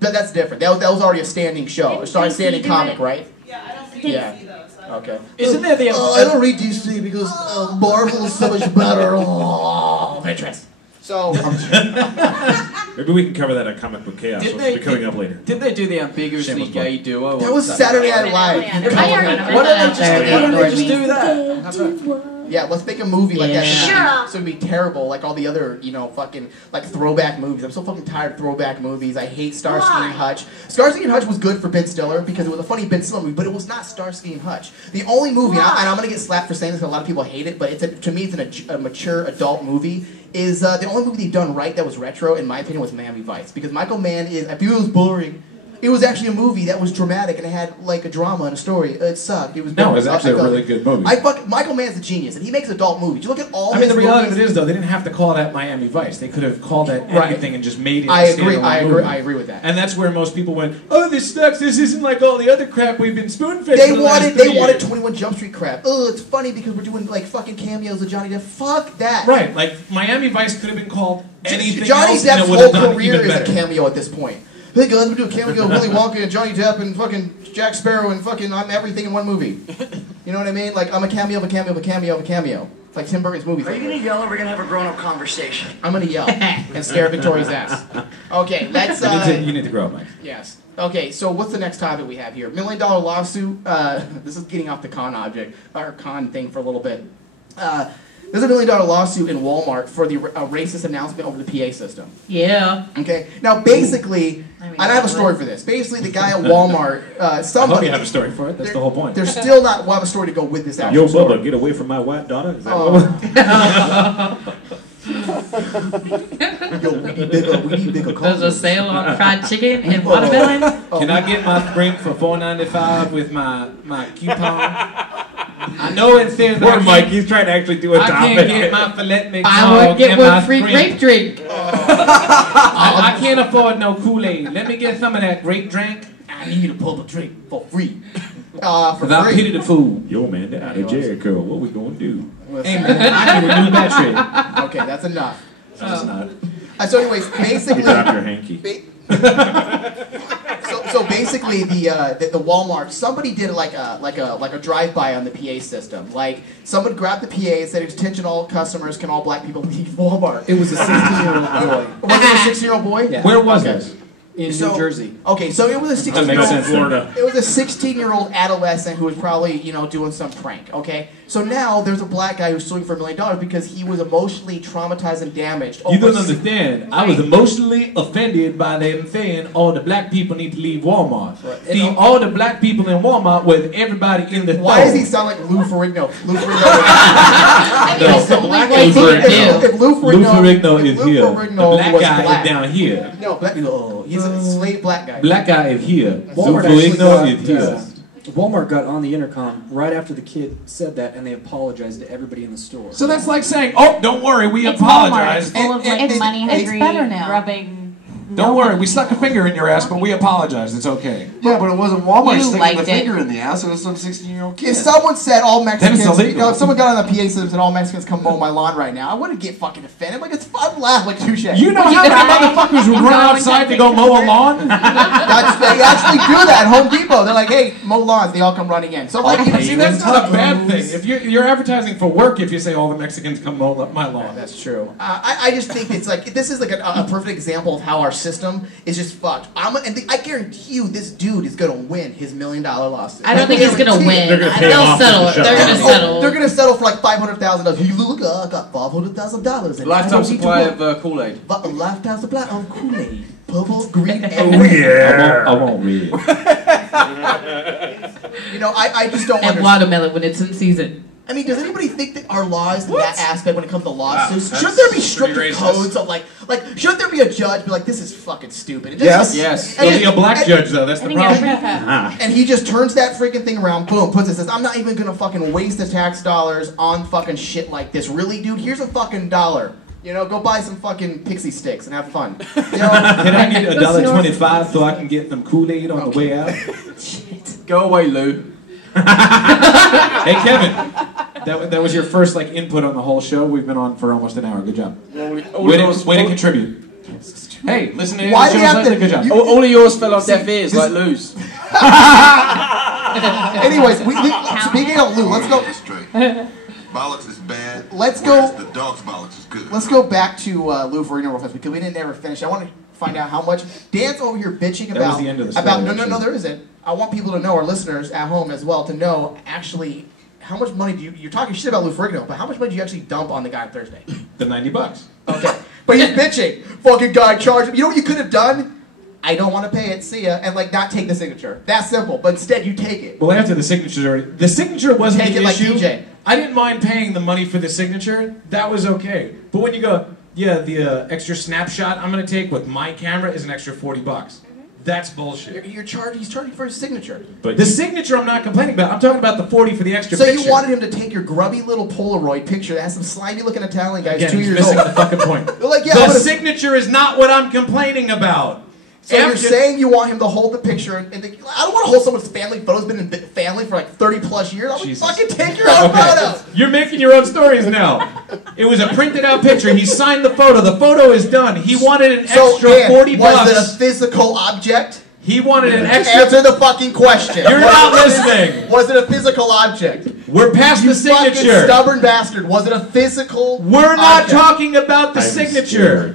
But that's different. That was already a standing show. It's not a standing comic, right? Yeah, I don't think DC though. So Okay. Isn't there the... I don't read DC because Marvel is so much better. Oh, Pinterest. So... Maybe we can cover that on Comic Book Chaos, which will be coming up later. Did they do the ambiguously gay duo? That was Saturday Night Live. Why don't they just do that? Yeah, let's make a movie like that. Sure. So it'd be terrible, like all the other, you know, fucking, like, throwback movies. I'm so fucking tired of throwback movies. I hate Starsky and Hutch. Starsky and Hutch was good for Ben Stiller because it was a funny Ben Stiller movie, but it was not Starsky and Hutch. The only movie, and I'm going to get slapped for saying this because a lot of people hate it, but to me it's a mature adult movie, is the only movie they've done right that was retro, in my opinion, was Miami Vice. Because Michael Mann is, I feel it was boring. It was actually a movie that was dramatic and it had like a drama and a story. It sucked. It was no, it was actually a really good movie. Michael Mann's a genius and he makes adult movies. You look at all. I mean, the reality of it is though, they didn't have to call that Miami Vice. They could have called that anything and just made it. I agree with that. And that's where most people went, oh, this sucks. This isn't like all the other crap we've been spoon-fed. They wanted 21 Jump Street crap. Oh, it's funny because we're doing like fucking cameos of Johnny Depp. Fuck that. Right, like Miami Vice could have been called anything Johnny else, Depp's and it would whole have done career even is better. a cameo at this point. Hey guys, we do a cameo of Willy Wonka and Johnny Depp and fucking Jack Sparrow and fucking I'm everything in one movie. You know what I mean? Like I'm a cameo of a cameo of a cameo of a cameo. It's like Tim Burton's movies. Are you gonna yell or we're gonna have a grown-up conversation? I'm gonna yell and stare at Victoria's ass. Okay, let's. You need to grow up, Mike. Yes. Okay, so what's the next topic we have here? $1 Million lawsuit. This is getting off the con object or con thing for a little bit. There's a $1 million lawsuit in Walmart for the racist announcement over the PA system. Yeah. Okay. Now, basically, and I have a story for this. Basically, the guy at Walmart, somebody. I hope you have a story for it. That's the whole point. There's still not. We'll have a story to go with this. Yo, Bubba, get away from my white daughter. Is that Yo, we need bigger. There's a sale on fried chicken and watermelon. Can I get my drink for $4.95 with my coupon? I know it says poor Mike, he's trying to actually do a topic. I can't get my filet mignon. I would get one free grape drink. I can't afford no Kool-Aid. Let me get some of that grape drink. I need a purple drink for free. Without pity the food. Yo, man, they're out of Jericho. What we gonna do? Hey, man, I need a new battery. Okay, that's enough. That's not. So, anyways, basically. You dropped your hanky. So basically, the Walmart, somebody did like a drive-by on the PA system. Like someone grabbed the PA and said, "Attention, all customers, can all black people leave Walmart?" It was a 16-year-old boy. Was it a 16-year-old boy? Yeah. Where was this? In New Jersey. Okay, so it was a 16-year-old Florida. It was a 16-year-old adolescent who was probably, doing some prank, okay? So now there's a black guy who's suing for $1 million because he was emotionally traumatized and damaged. You don't understand. I was emotionally offended by them saying all the black people need to leave Walmart. Right. See, all the black people in Walmart with everybody in the Why does he sound like Lou Ferrigno? Lou Ferrigno. That's the black If Lou Ferrigno is here. The black guy is down here. No, black. Oh, he's a slave black guy. Black guy is here. Walmart Lou actually Ferrigno is here. Walmart got on the intercom right after the kid said that, and they apologized to everybody in the store. So that's like saying, "Oh, don't worry, we It's apologize." Walmart. It's full of like money hungry, better now. rubbing. Don't worry, we stuck a finger in your ass, but we apologize. It's okay. Yeah, but it wasn't Walmart You sticking liked the it. finger in the ass. It was some 16-year-old kid. If someone said all Mexicans, Then it's illegal. if someone got on the PA system and said all Mexicans come mow my lawn right now, I wouldn't get fucking offended. Like, it's fun, laugh, like, touche. You know how many motherfuckers would run outside to go mow a lawn? They actually do that at Home Depot. They're like, hey, mow lawns. They all come running in. So, like, See, that's not a bad thing. If you're advertising for work, if you say all the Mexicans come mow my lawn. That's true. I just think it's like, this is like a perfect example of how our system is just fucked. I guarantee you this dude is going to win his $1 million lawsuit. I don't think he's gonna win. They're gonna pay him They'll off settle with it. the They're gonna shut. settle. They're going to settle for like $500,000. Hey, look, I got $500,000. Lifetime supply of Kool-Aid. A lifetime supply of Kool-Aid. Purple, green, and Oh, red. yeah. I won't read it. I just don't And understand. watermelon when it's in season. I mean, does anybody think that our laws in that aspect when it comes to lawsuits, shouldn't there be stricter codes of like, shouldn't there be a judge be like, this is fucking stupid? Yes. There'll be a black judge though. That's the problem. And he just turns that freaking thing around, boom, puts it, says, I'm not even gonna fucking waste the tax dollars on fucking shit like this. Really, dude? Here's a fucking $1. You know, go buy some fucking pixie sticks and have fun. You know? Can I get $1.25 so I can get some Kool-Aid on the way out? Go away, Lou. Hey, Kevin. That was your first like input on the whole show. We've been on for almost an hour. Good job. Way to contribute. Hey, listen to Why do you have to? Good job. All of yours fell on deaf ears like Lou's. Anyways, speaking of Lou, let's go. Bollocks is bad. Let's go. The dog's bollocks is good. Let's go back to Lou Ferrigno real fast because we didn't ever finish. I want to find out how much Dan's over here bitching about. That was the end of the story, No, there isn't. I want people to know, our listeners at home as well, to know actually how much money do you're talking shit about Lou Ferrigno, but how much money do you actually dump on the guy on Thursday? The $90. Okay, but he's bitching. Fucking guy charged him. You know what you could have done? I don't want to pay it, see ya, and like not take the signature. That's simple, but instead you take it. Well, after the signature wasn't Take the it like issue. DJ. I didn't mind paying the money for the signature. That was okay. But when you go, yeah, the extra snapshot I'm gonna take with my camera is an extra $40. That's bullshit. He's charging for his signature. But the signature I'm not complaining about. I'm talking about the 40 for the extra So picture. you wanted him to take your grubby little Polaroid picture that has some slimy looking Italian guys Again, 2 he's years missing old. the fucking point. Like, yeah, the signature is not what I'm complaining about. So you're saying you want him to hold the picture, and I don't want to hold someone's family photos. Been in family for like 30 plus years. I'm like, fucking take your own photo. You're making your own stories now. It was a printed out picture. He signed the photo. The photo is done. He wanted an extra $40. Was it a physical object? He wanted an extra. Answer the fucking question. You're not listening. Was it a physical object? We're past the signature. Fucking stubborn bastard. Was it a physical? We're not talking about the signature.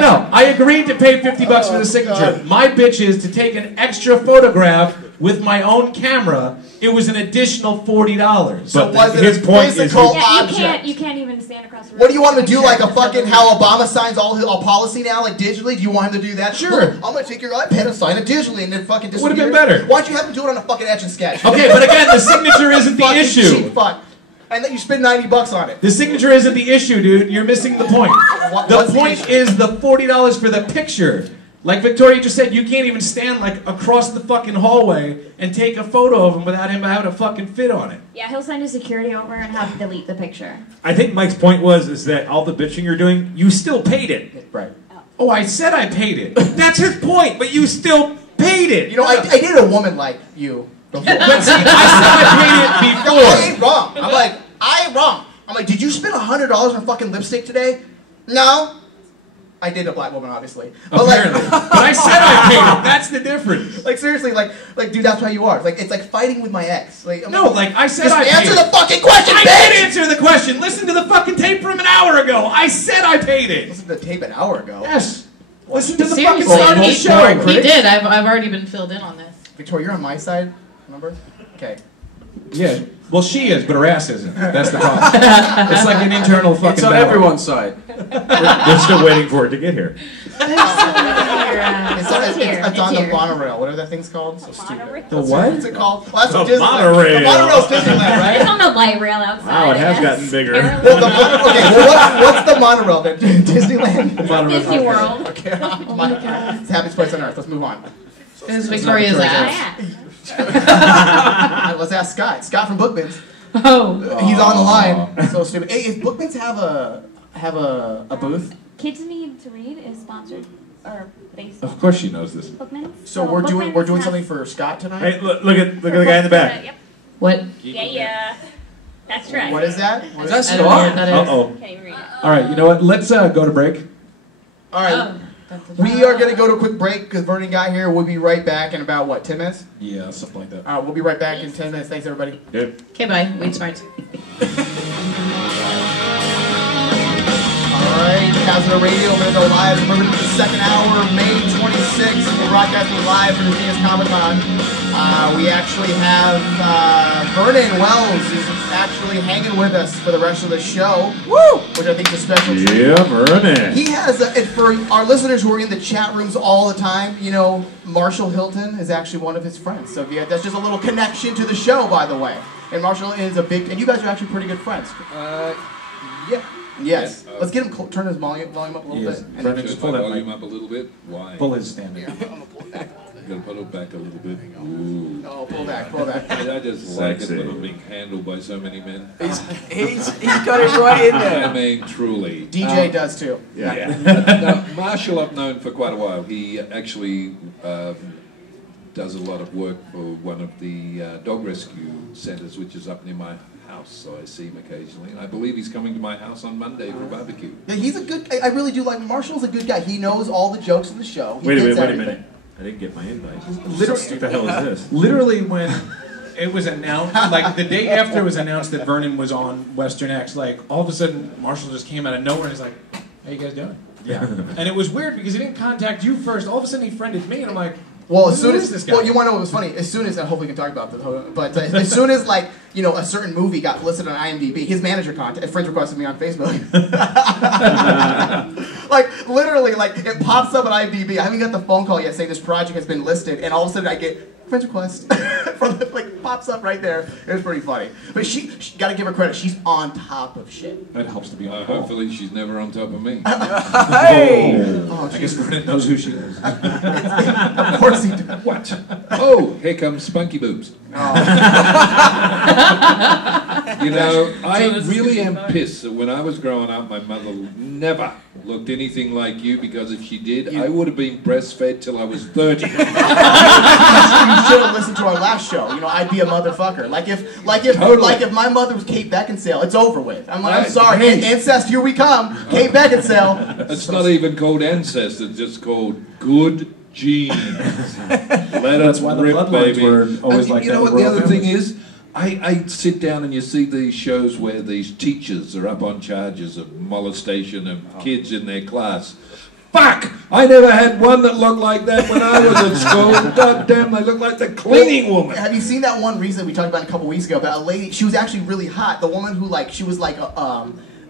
No. I agreed to pay $50 for the signature. My bitch is to take an extra photograph with my own camera. It was an additional $40. So was it a physical object? You can't even stand across the room. What do you want him to do? Like a fucking how Obama signs all policy now, like digitally? Do you want him to do that? Sure. Look, I'm gonna take your iPad and sign it digitally, and then fucking disappear. Would have been better. Why don't you have him do it on a fucking etch and sketch? Okay, but again, the signature isn't the Fucking issue. cheap fuck. And then you spend $90 on it. The signature isn't the issue, dude. You're missing the point. The point is the $40 for the picture. Like Victoria just said, you can't even stand like across the fucking hallway and take a photo of him without him having a fucking fit on it. Yeah, he'll send his security over and have to delete the picture. I think Mike's point is that all the bitching you're doing, you still paid it. Right. Oh, I said I paid it. That's his point, but you still paid it. You know, I dated a woman like you before. But see, I said I paid it before. No, I ain't wrong. I ain't wrong. I'm like, did you spend $100 on fucking lipstick today? No. I dated a black woman, obviously. But apparently. But I said I paid it. That's the difference. Like seriously, like dude, that's how you are. It's like fighting with my ex. Like I said I paid it. Answer the fucking question, I bitch! did answer the question. Listen to the fucking tape from an hour ago. I said I paid it. Listen to the tape an hour ago. Yes. Listen to the Seriously, fucking start of the show. He did. I've already been filled in on this. Victoria, you're on my side. Remember? Okay. Yeah. Well, she is, but her ass isn't. That's the problem. It's like an internal fucking It's on battle. everyone's side. We're still waiting for it to get here. It's on the monorail. Whatever that thing's called. So stupid. The what? What's it called? Well, that's The what Disneyland. monorail. The monorail's Disneyland, right? It's on the light rail outside. Wow, it I has guess. gotten bigger. Well, what's the monorail then? Disneyland? Disney World. Okay. Oh my God. It's the happiest place on earth. Let's move on. It was Victoria's ass. Let's ask Scott. Scott from Bookbins. Oh. He's on the line. So stupid. Hey, if Bookbins have a booth? Kids Need to Read is sponsored or based. Of course she knows this. Bookman. So we're doing something for Scott tonight. Hey, look at the guy in the back. Yep. What? Yeah. That's right. What is that? Is that I don't know what Scott? that is. Uh-oh. Can you read it? All right, you know what? Let's go to break. All right. We are going to go to a quick break because Vernon got here. We'll be right back in about, 10 minutes? Yeah, something like that. All right, we'll be right back in 10 minutes. Thanks, everybody. Good. Okay, bye. Weed smarts. All right, Cazador Radio. We're going to go live. Remember, this is the second hour, May 26th. We're broadcasting live from the Phoenix Comic-Con. We actually have Vernon Wells is actually hanging with us for the rest of the show. Woo! Which I think is a special treat. Yeah, Vernon. He has, and for our listeners who are in the chat rooms all the time, Marshall Hilton is actually one of his friends. So yeah, that's just a little connection to the show, by the way. And Marshall is a big, and you guys are actually pretty good friends. Yeah. Yes. Let's get him turn his volume up a little bit. And then just pull that volume up a little bit. Why? Pull his standard. I'm gonna pull it back. I'm gonna pull it back a little bit. Ooh. Oh, pull back. I just like it when I'm being handled by so many men. He's got it right in there. I mean, truly. DJ does too. Yeah. Now, Marshall I've known for quite a while. He actually does a lot of work for one of the dog rescue centers, which is up near my house, so I see him occasionally. And I believe he's coming to my house on Monday for a barbecue. Yeah, he's a good. I really do like Marshall's a good guy. He knows all the jokes of the show. Wait a minute. I didn't get my invite. Literally, What the hell is this? Literally, when it was announced, like the day after it was announced that Vernon was on Western X, like all of a sudden Marshall just came out of nowhere and he's like, "How you guys doing?" Yeah. And it was weird because he didn't contact you first. All of a sudden he friended me, and I'm like, well, as soon as this guy? Well, you want to know what was funny? As soon as, and I hope we can talk about this, but as soon as like a certain movie got listed on IMDb, his manager friends requested me on Facebook. Like literally, like it pops up on IMDb. I haven't got the phone call yet saying this project has been listed, and all of a sudden I get friends request from like pops up right there. It was pretty funny. But she got to give her credit. She's on top of shit. That helps to be on. Hopefully she's never on top of me. Hey! Oh, I guess Vernon knows who she is. Of course he does. What? Oh, here comes Spunky Boobs. Oh. You know, I really am pissed that when I was growing up, my mother never looked anything like you, because if she did, I would have been breastfed till I was 30. You should have listened to our last show. I'd be a motherfucker. Like if my mother was Kate Beckinsale, it's over with. I'm like, I'm sorry, incest, here we come. Kate Beckinsale. It's not even called incest. It's just called good genes. That's why the rip, bloodlines baby. were always like you that. know what the other thing is? I sit down and you see these shows where these teachers are up on charges of molestation of kids in their class. Fuck! I never had one that looked like that when I was at school. God damn, they look like the cleaning woman. Have you seen that one recently we talked about a couple weeks ago about a lady? She was actually really hot. The woman who she was like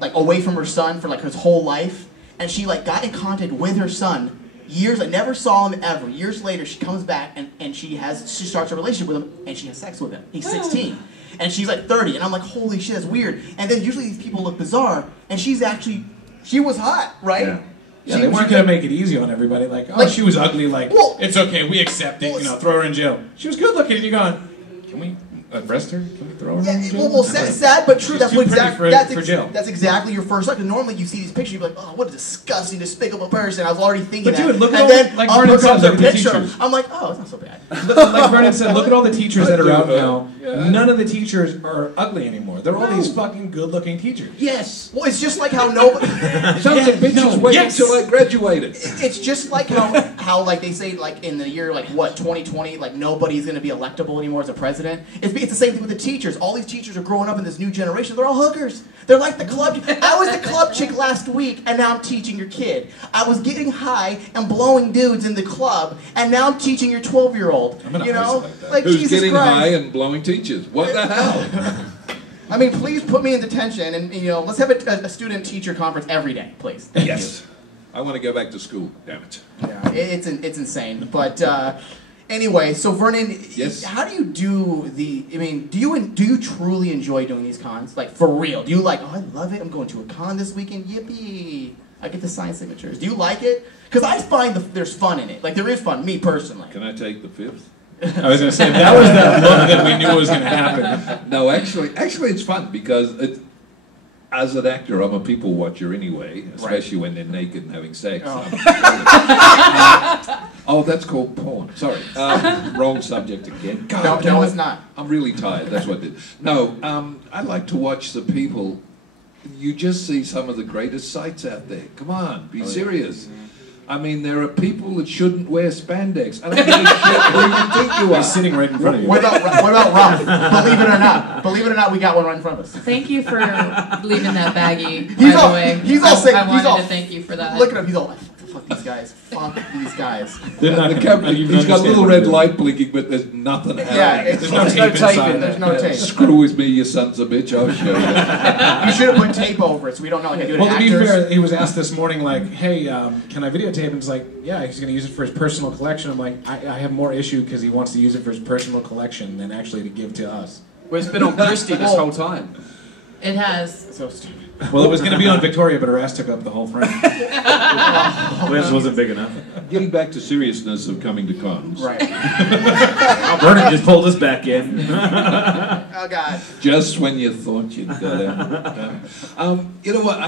away from her son for like her whole life, and she like got in contact with her son. Years, I never saw him ever. Years later, she comes back and she starts a relationship with him, and she has sex with him. He's 16, and she's like 30, and I'm like, holy shit, that's weird. And then usually these people look bizarre, and she was hot, right? Yeah. Yeah, they weren't gonna make it easy on everybody. Like, she was ugly. Like, it's okay, we accept it. Throw her in jail. She was good looking, and you're going, can we arrest her? Can we throw her in jail? Well, sad but true. That's for jail. That's exactly your first look. And normally you see these pictures, you're like, oh, what a disgusting, despicable person. I was already thinking that. But dude, look at and then like Vernon said, look at the teachers. I'm like, oh, it's not so bad. Like Vernon said, look at all the teachers that are out now. Yeah. None of the teachers are ugly anymore. They're all these fucking good-looking teachers. Yes. Well, it's just like how nobody. Some of the bitches waited until I graduated. It's just like how like they say like in the year 2020 like nobody's gonna be electable anymore as a president. It's the same thing with the teachers. All these teachers are growing up in this new generation. They're all hookers. They're like the club. I was the club chick last week, and now I'm teaching your kid. I was getting high and blowing dudes in the club, and now I'm teaching your 12-year-old. You know, like who's Jesus getting Christ. high and blowing teachers? What the hell? I mean, please put me in detention, and let's have a student-teacher conference every day, please. Thank you. I want to go back to school. Damn it. Yeah, it's insane, but. Anyway, so Vernon, yes. How do you do do you truly enjoy doing these cons? Like, for real? Do you like, oh, I love it, I'm going to a con this weekend, yippee, I get to sign signatures. Do you like it? Because I find there's fun in it. Like, there is fun, me personally. Can I take the fifth? I was going to say, that was that look that we knew was going to happen. No, actually it's fun because as an actor, I'm a people watcher anyway, especially when they're naked and having sex. Oh, that's called porn. Sorry. Wrong subject again. God, no, it's not. I'm really tired. That's what I did. No, I like to watch the people. You just see some of the greatest sights out there. Come on, be serious. I mean, there are people that shouldn't wear spandex. I don't give a shit who you think you are. He's sitting right in front of you. What about Rob? Believe it or not, we got one right in front of us. Thank you for leaving that baggie, by the way. He's all sick. I wanted to thank you for that. Look at him. He's all, fuck these guys. Fuck these guys. He's got a little red light blinking, but there's nothing happening. Yeah, there's no tape inside. There's no tape. Screw with me, you sons of bitch. I'll show you. You should have put tape over it so we don't know like I do it. Well, to be fair, he was asked this morning, like, hey, can I videotape? And he's like, yeah, he's going to use it for his personal collection. I'm like, I have more issue because he wants to use it for his personal collection than actually to give to us. Well, it's been on Christie this whole time. It has. So stupid. Well, it was going to be on Victoria, but her ass took up the whole frame. Liz wasn't big enough. Getting back to seriousness of coming to cons. Right. Vernon just pulled us back in. Oh, God. Just when you thought you'd got it. You know what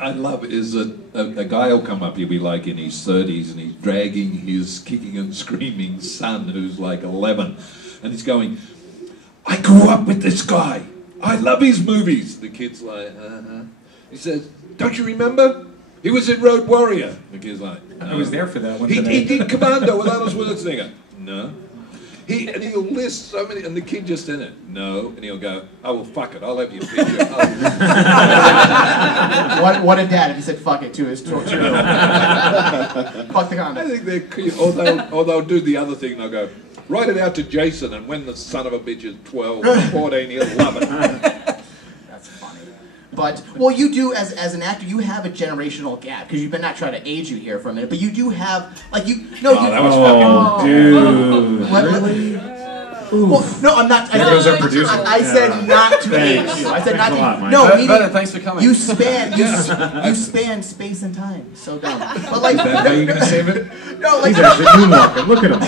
I love is a guy will come up, he'll be like in his 30s, and he's dragging his kicking and screaming son who's like 11. And he's going, I grew up with this guy. I love his movies. The kid's like, He says, don't you remember? He was in Road Warrior. The kid's like, no. I was there for that one. He did Commando with Arnold Schwarzenegger. No. And he'll list so many, and the kid just in it. No. And he'll go, oh, well, fuck it. I'll have your picture. What a dad if he said fuck it to his 2-year-old. Fuck the condom. I think they're cute. Or they'll do the other thing. They'll go, write it out to Jason, and when the son of a bitch is 12 or 14, he'll love it. That's funny. But, well, you do, as an actor, you have a generational gap, because you've been not trying to age you here for a minute, but you do have, like, you... No, that was fucking... Dude. Really? Well, no, I'm not... There goes our producer. I said not to age you. I said not to... Mike. No, Vernon, thanks for coming. You span space and time. So dumb. But, like... Is that how you going to save it? No, like... He's actually moonwalking. Look at him.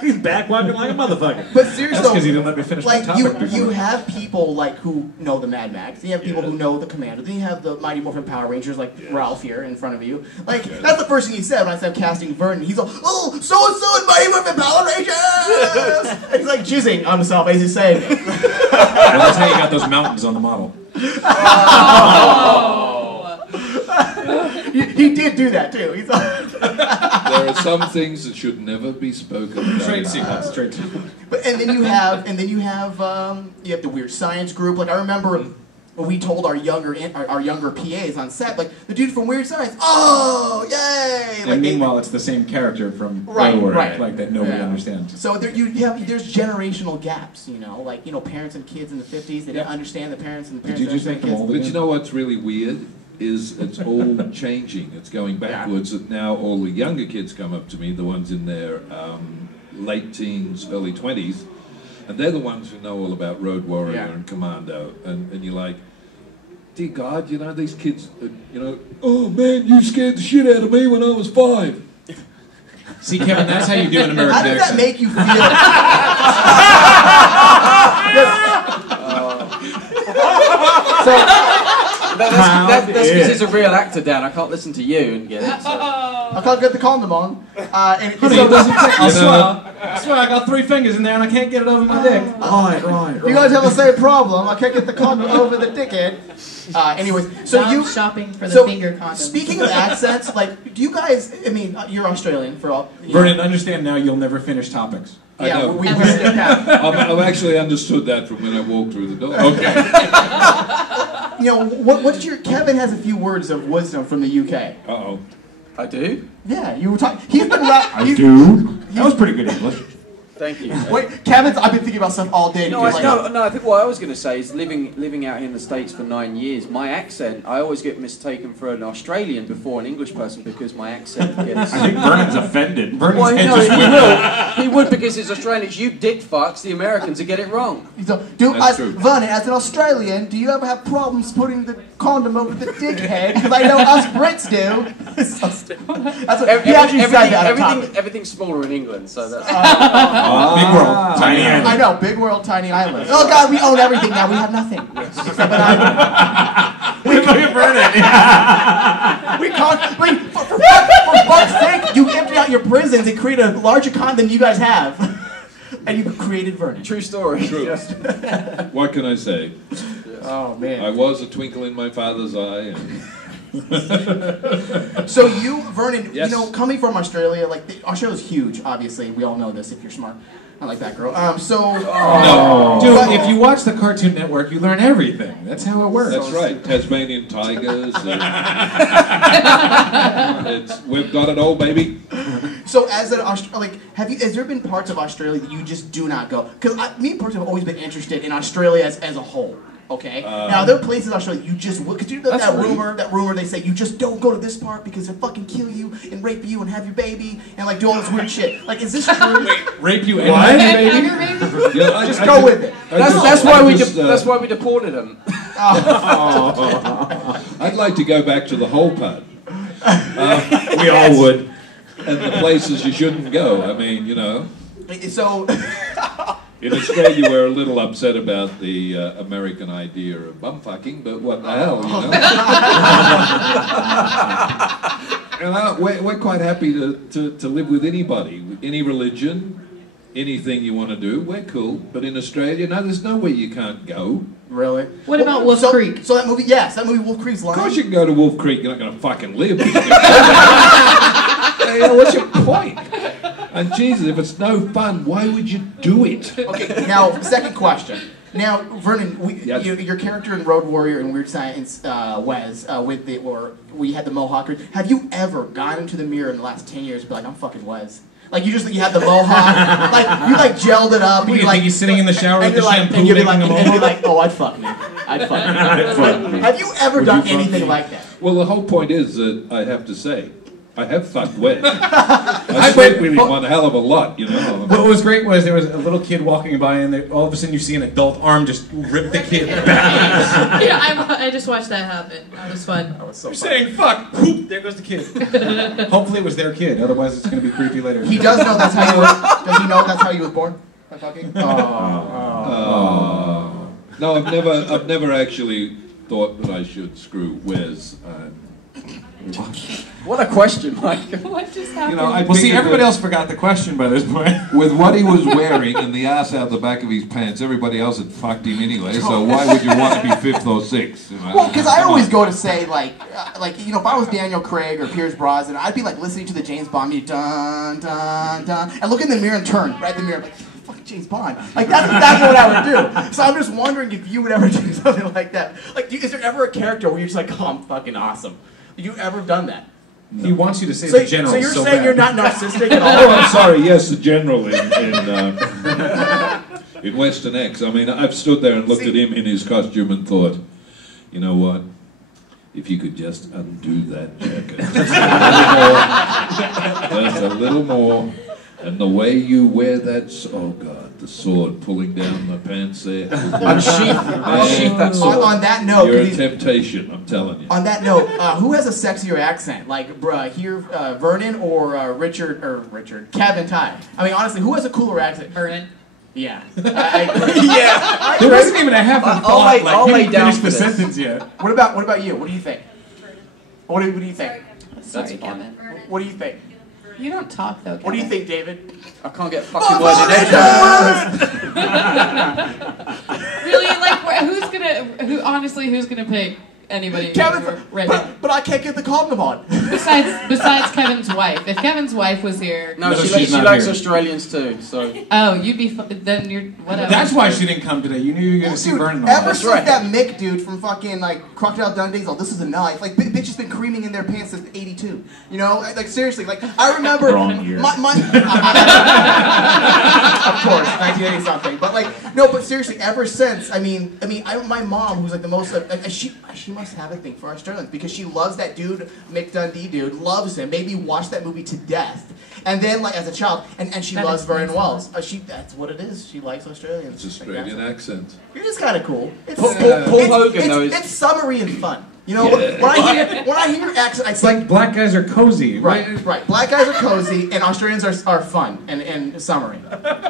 He's back walking like a motherfucker. But seriously, that's because he didn't let me finish like my topic you have people like who know the Mad Max. You have people who know the Commando. Then you have the Mighty Morphin Power Rangers, like Ralph here in front of you. Like that's the first thing he said when I said casting Vernon. He's like, "Oh, so and so in Mighty Morphin Power Rangers." It's like jizzing on himself as he's saying. Well, that's how you got those mountains on the model. He did do that too. He's There are some things that should never be spoken about. Trade secrets. Trade secrets. But and then you have the Weird Science group. Like I remember when we told our younger PAs on set, like the dude from Weird Science. Oh, yay! Like, and meanwhile, it's the same character from right, like that nobody understands. So there's generational gaps. Like parents and kids in the 50s they didn't understand the parents and the parents. Did you just make them old But again? you know what's really weird? Is it's all changing. It's going backwards. That now all the younger kids come up to me, the ones in their late teens, early 20s, and they're the ones who know all about Road Warrior and Commando. And you're like, dear God, these kids, oh man, you scared the shit out of me when I was 5. See, Kevin, that's how you do an American accent. How does that make you feel? That's because he's a real actor, Dan. I can't listen to you and get it. So. I can't get the condom on. I swear I got 3 fingers in there and I can't get it over my dick. Right. You guys have the same problem. I can't get the condom over the dickhead. Anyways, so Stop shopping for the finger condom. Speaking of accents, like, do you guys? I mean, you're Australian for all. Vernon, understand now. You'll never finish topics. Yeah, we I've actually understood that from when I walked through the door. Okay. What's your... Kevin has a few words of wisdom from the UK. Uh-oh. I do? Yeah, you were talking... He's been... I do? That was pretty good English. Thank you. Wait, Kevin's... I've been thinking about stuff all day. No, I think what I was going to say is living out here in the States for 9 years, my accent, I always get mistaken for an Australian before an English person because my accent gets... I think Vernon's offended. He would because he's Australian. It's you dick fucks, the Americans, who get it wrong. Vernon, as an Australian, do you ever have problems putting the condom over the dickhead? Because I know us Brits do. Everything's smaller in England, so that's... Big world, tiny island. I know, big world, tiny island. Oh God, we own everything now. We have nothing. Except an island. We can't. For fuck's sake, you empty out your prisons and create a larger con than you guys have, and you created Vernon. True story. True. What can I say? Oh man. I was a twinkle in my father's eye. So you, Vernon, yes. coming from Australia, Australia's huge, obviously. We all know this if you're smart. I like that girl. No. Dude, if you watch the Cartoon Network, you learn everything. That's how it works. That's right. Tasmanian tigers. We've got it all, baby. So as an has there been parts of Australia that you just do not go? Because me personally have always been interested in Australia as a whole. Okay. Now there are places in Australia you just would, because you know that rumor they say you just don't go to this part because they'll fucking kill you and rape you and have your baby and like do all this weird shit. Like, is this true? Wait, rape you and have your baby? Yeah, just go with it. That's why we deported him. I'd like to go back to the whole part. We all would. And the places you shouldn't go. I mean, you know. So. In Australia, we're a little upset about the American idea of bumfucking, but what the hell, you know? We're quite happy to live with anybody, any religion, anything you want to do. We're cool. But in Australia, no, there's nowhere you can't go. Really? What about Wolf Creek? So that movie, yes, that movie Wolf Creek's lying. Of course you can go to Wolf Creek. You're not going to fucking live. What's your point? And Jesus, if it's no fun, why would you do it? Okay, now, second question. Now, Vernon, your character in Road Warrior and Weird Science, Wes, we had the mohawk. Have you ever gotten into the mirror in the last 10 years and be like, I'm fucking Wes? Like, you had the mohawk, like, you like gelled it up. What do you think he's sitting in the shower with the shampoo and you're making like, oh, I'd fuck me. I'd fuck me. Have you ever done anything like that? Well, the whole point is that I have to say, I have fucked Wes. I slept with him one hell of a lot, you know. What was great was there was a little kid walking by, and all of a sudden you see an adult arm just rip the kid back. Yeah, I just watched that happen. That was fun. That was so fun. Saying fuck, whoop, there goes the kid. Hopefully it was their kid, otherwise it's going to be creepy later. He does know that's how you were. Does he know that's how you was born? By fucking? No, I've never actually thought that I should screw Wes. What a question, Mike. What just happened? You know, well, see, everybody else forgot the question by this point. With what he was wearing and the ass out the back of his pants, everybody else had fucked him anyway, so why would you want to be fifth or sixth? You know? Well, because I always go to say, like, you know, if I was Daniel Craig or Pierce Brosnan, I'd be, like, listening to the James Bond music, dun, dun, dun, and look in the mirror and turn right in the mirror, like, fucking James Bond. Like, that's exactly what I would do. So I'm just wondering if you would ever do something like that. Like, is there ever a character where you're just like, oh, I'm fucking awesome? Have you ever done that? No. He wants you to say the general. So you're saying bad. You're not narcissistic at all? Oh, I'm sorry. Yes, the general in Western X. I mean, I've stood there and looked at him in his costume and thought, you know what? If you could just undo that jacket just a little more, and the way you wear that, oh God, the sword pulling down the pants there. Unsheath that sword. On that note, you're a temptation, I'm telling you. On that note, who has a sexier accent? Like, Vernon or Richard? Kevin, Ty. I mean, honestly, who has a cooler accent? Vernon. Yeah. Yeah. There wasn't even a half a thought. Like, he didn't finish the sentence yet. What about you? What do you think? What do you think? Sorry, Kevin. What do you think? You don't talk though, Kevin. What do you think, David? I can't get fucking words in edgewise. Really? Like, who's gonna pick anybody? Kevin, but I can't get the condom on. Besides Kevin's wife. If Kevin's wife was here, no, she likes Australians too. So. Oh, you'd be then you're whatever. That's why she didn't come today. You knew you were gonna see Vernon. Ever since that Mick dude from fucking like Crocodile Dundee's, oh, this is a knife. Like, bitch has been creaming in their pants since '82. You know, like seriously. Like, I remember Wrong year. Of course, 1980 something. But like, no, but seriously, ever since, my mom, who's like the most, she must have a thing for Australians because she loves that dude, Mick Dundee dude, loves him. Maybe watched that movie to death. And then, like, as a child, and she loves Vernon Wells. That's what it is. She likes Australians. It's Australian accent. You're just kind of cool. Paul Hogan, though, it's summery and fun. You know, when I hear your accent, I think... like black guys are cozy. Right. Black guys are cozy, and Australians are fun and summery.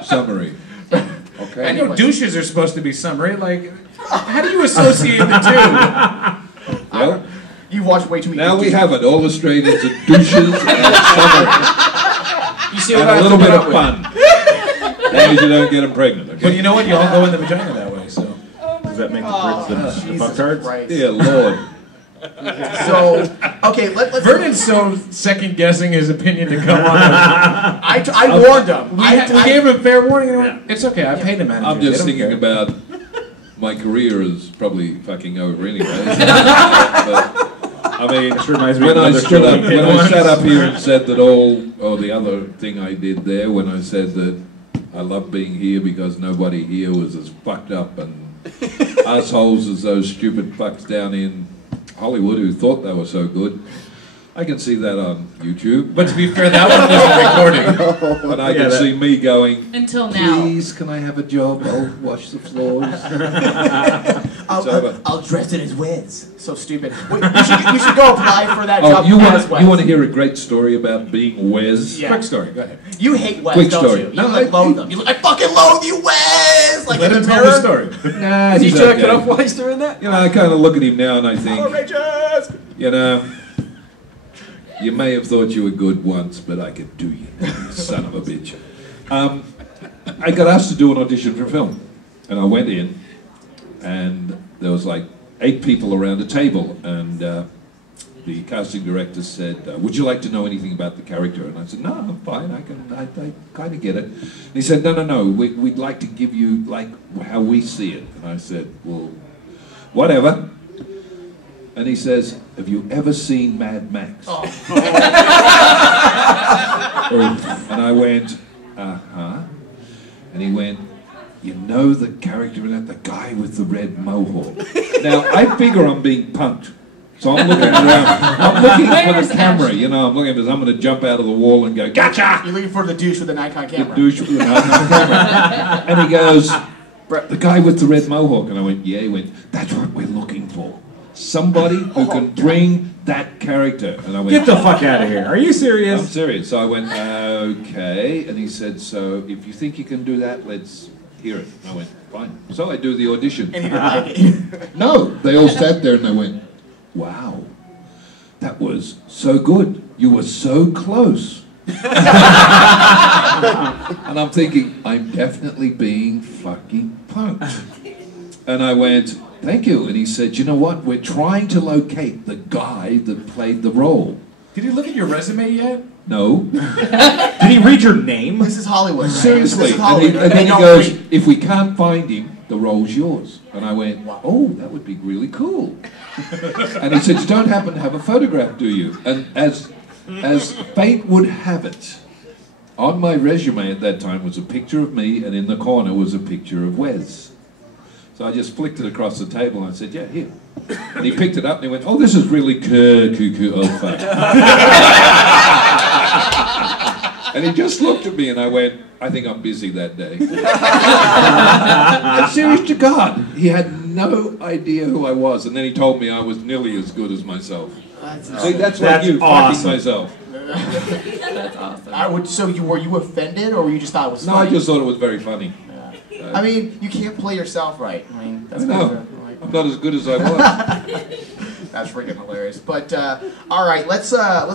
Summery. Okay. I know douches are supposed to be summery. Like, how do you associate the two? Well, you watch way too many. Now we have it. All Australians are douches and summery. You see and a little bit of fun. As long as you don't get them pregnant. Okay? But you know what? You all go in the vagina that way. So does that make the Brits the fucktards? Dear Lord. So, okay, let's... Vernon's so second-guessing his opinion to come on. I warned him. We gave him a fair warning. And it's okay, I paid him manager. I'm just thinking about my career is probably fucking over anyway. But, I mean, this reminds me when of I another sat up here and said that the other thing I did there, when I said that I love being here because nobody here was as fucked up and assholes as those stupid fucks down in Hollywood who thought they were so good. I can see that on YouTube. But to be fair, that one wasn't recording. And I can see me going, until now. Please, can I have a job? I'll wash the floors. I'll dress it as Wes. So stupid. Wait, you should go apply for that job. You want to hear a great story about being Wes? Yeah. Quick story, go ahead. You hate Wes, Quick don't story. you? You No, loathe them. You're like, I fucking loathe you, Wes! Like Let in him the tell mirror. the story. Nah, Is he he's jerking okay. off while he's doing that? You know, I kind of look at him now and I think, Outrageous! you know, you may have thought you were good once, but I could do you, you son of a bitch. I got asked to do an audition for a film, and I went in, and there was like 8 people around a table, and the casting director said, would you like to know anything about the character? And I said, no, I'm fine, I kind of get it. And he said, no, we'd like to give you like how we see it. And I said, well, whatever. And he says, have you ever seen Mad Max? Oh. And I went, uh-huh. And he went, you know the character in that, the guy with the red mohawk. Now, I figure I'm being punked. So I'm looking around. I'm looking for the camera, you know, I'm looking for, I'm going to jump out of the wall and go, gotcha! You're looking for the douche with the Nikon camera. The douche with the Nikon camera. And he goes, the guy with the red mohawk. And I went, yeah. He went, that's what we're looking for. Somebody who can bring that character. And I went, Get the fuck out of here. Are you serious? I'm serious. So I went, okay. And he said, so if you think you can do that, let's hear it. And I went, fine. So I do the audition. And he didn't like it. No, they all sat there and they went, wow, that was so good. You were so close. And I'm thinking, I'm definitely being fucking punked. And I went, thank you. And he said, you know what? We're trying to locate the guy that played the role. Did he look at your resume yet? No. Did he read your name? This is Hollywood. Man. Seriously. This is Hollywood. And then he goes, if we can't find him, the role's yours. And I went, oh, that would be really cool. And he said, you don't happen to have a photograph, do you? And as fate would have it, on my resume at that time was a picture of me, and in the corner was a picture of Wes. So I just flicked it across the table and I said, yeah, here. And he picked it up and he went, oh, this is really cuckoo old fuck. And he just looked at me and I went, I think I'm busy that day. And serious to God, he had no idea who I was. And then he told me I was nearly as good as myself. See, that's like you, fucking myself. That's awesome. So were you offended, or you just thought it was funny? No, I just thought it was very funny. I mean, you can't play yourself right. I mean, that's no, I'm not as good as I was. That's freaking hilarious. But all right, let's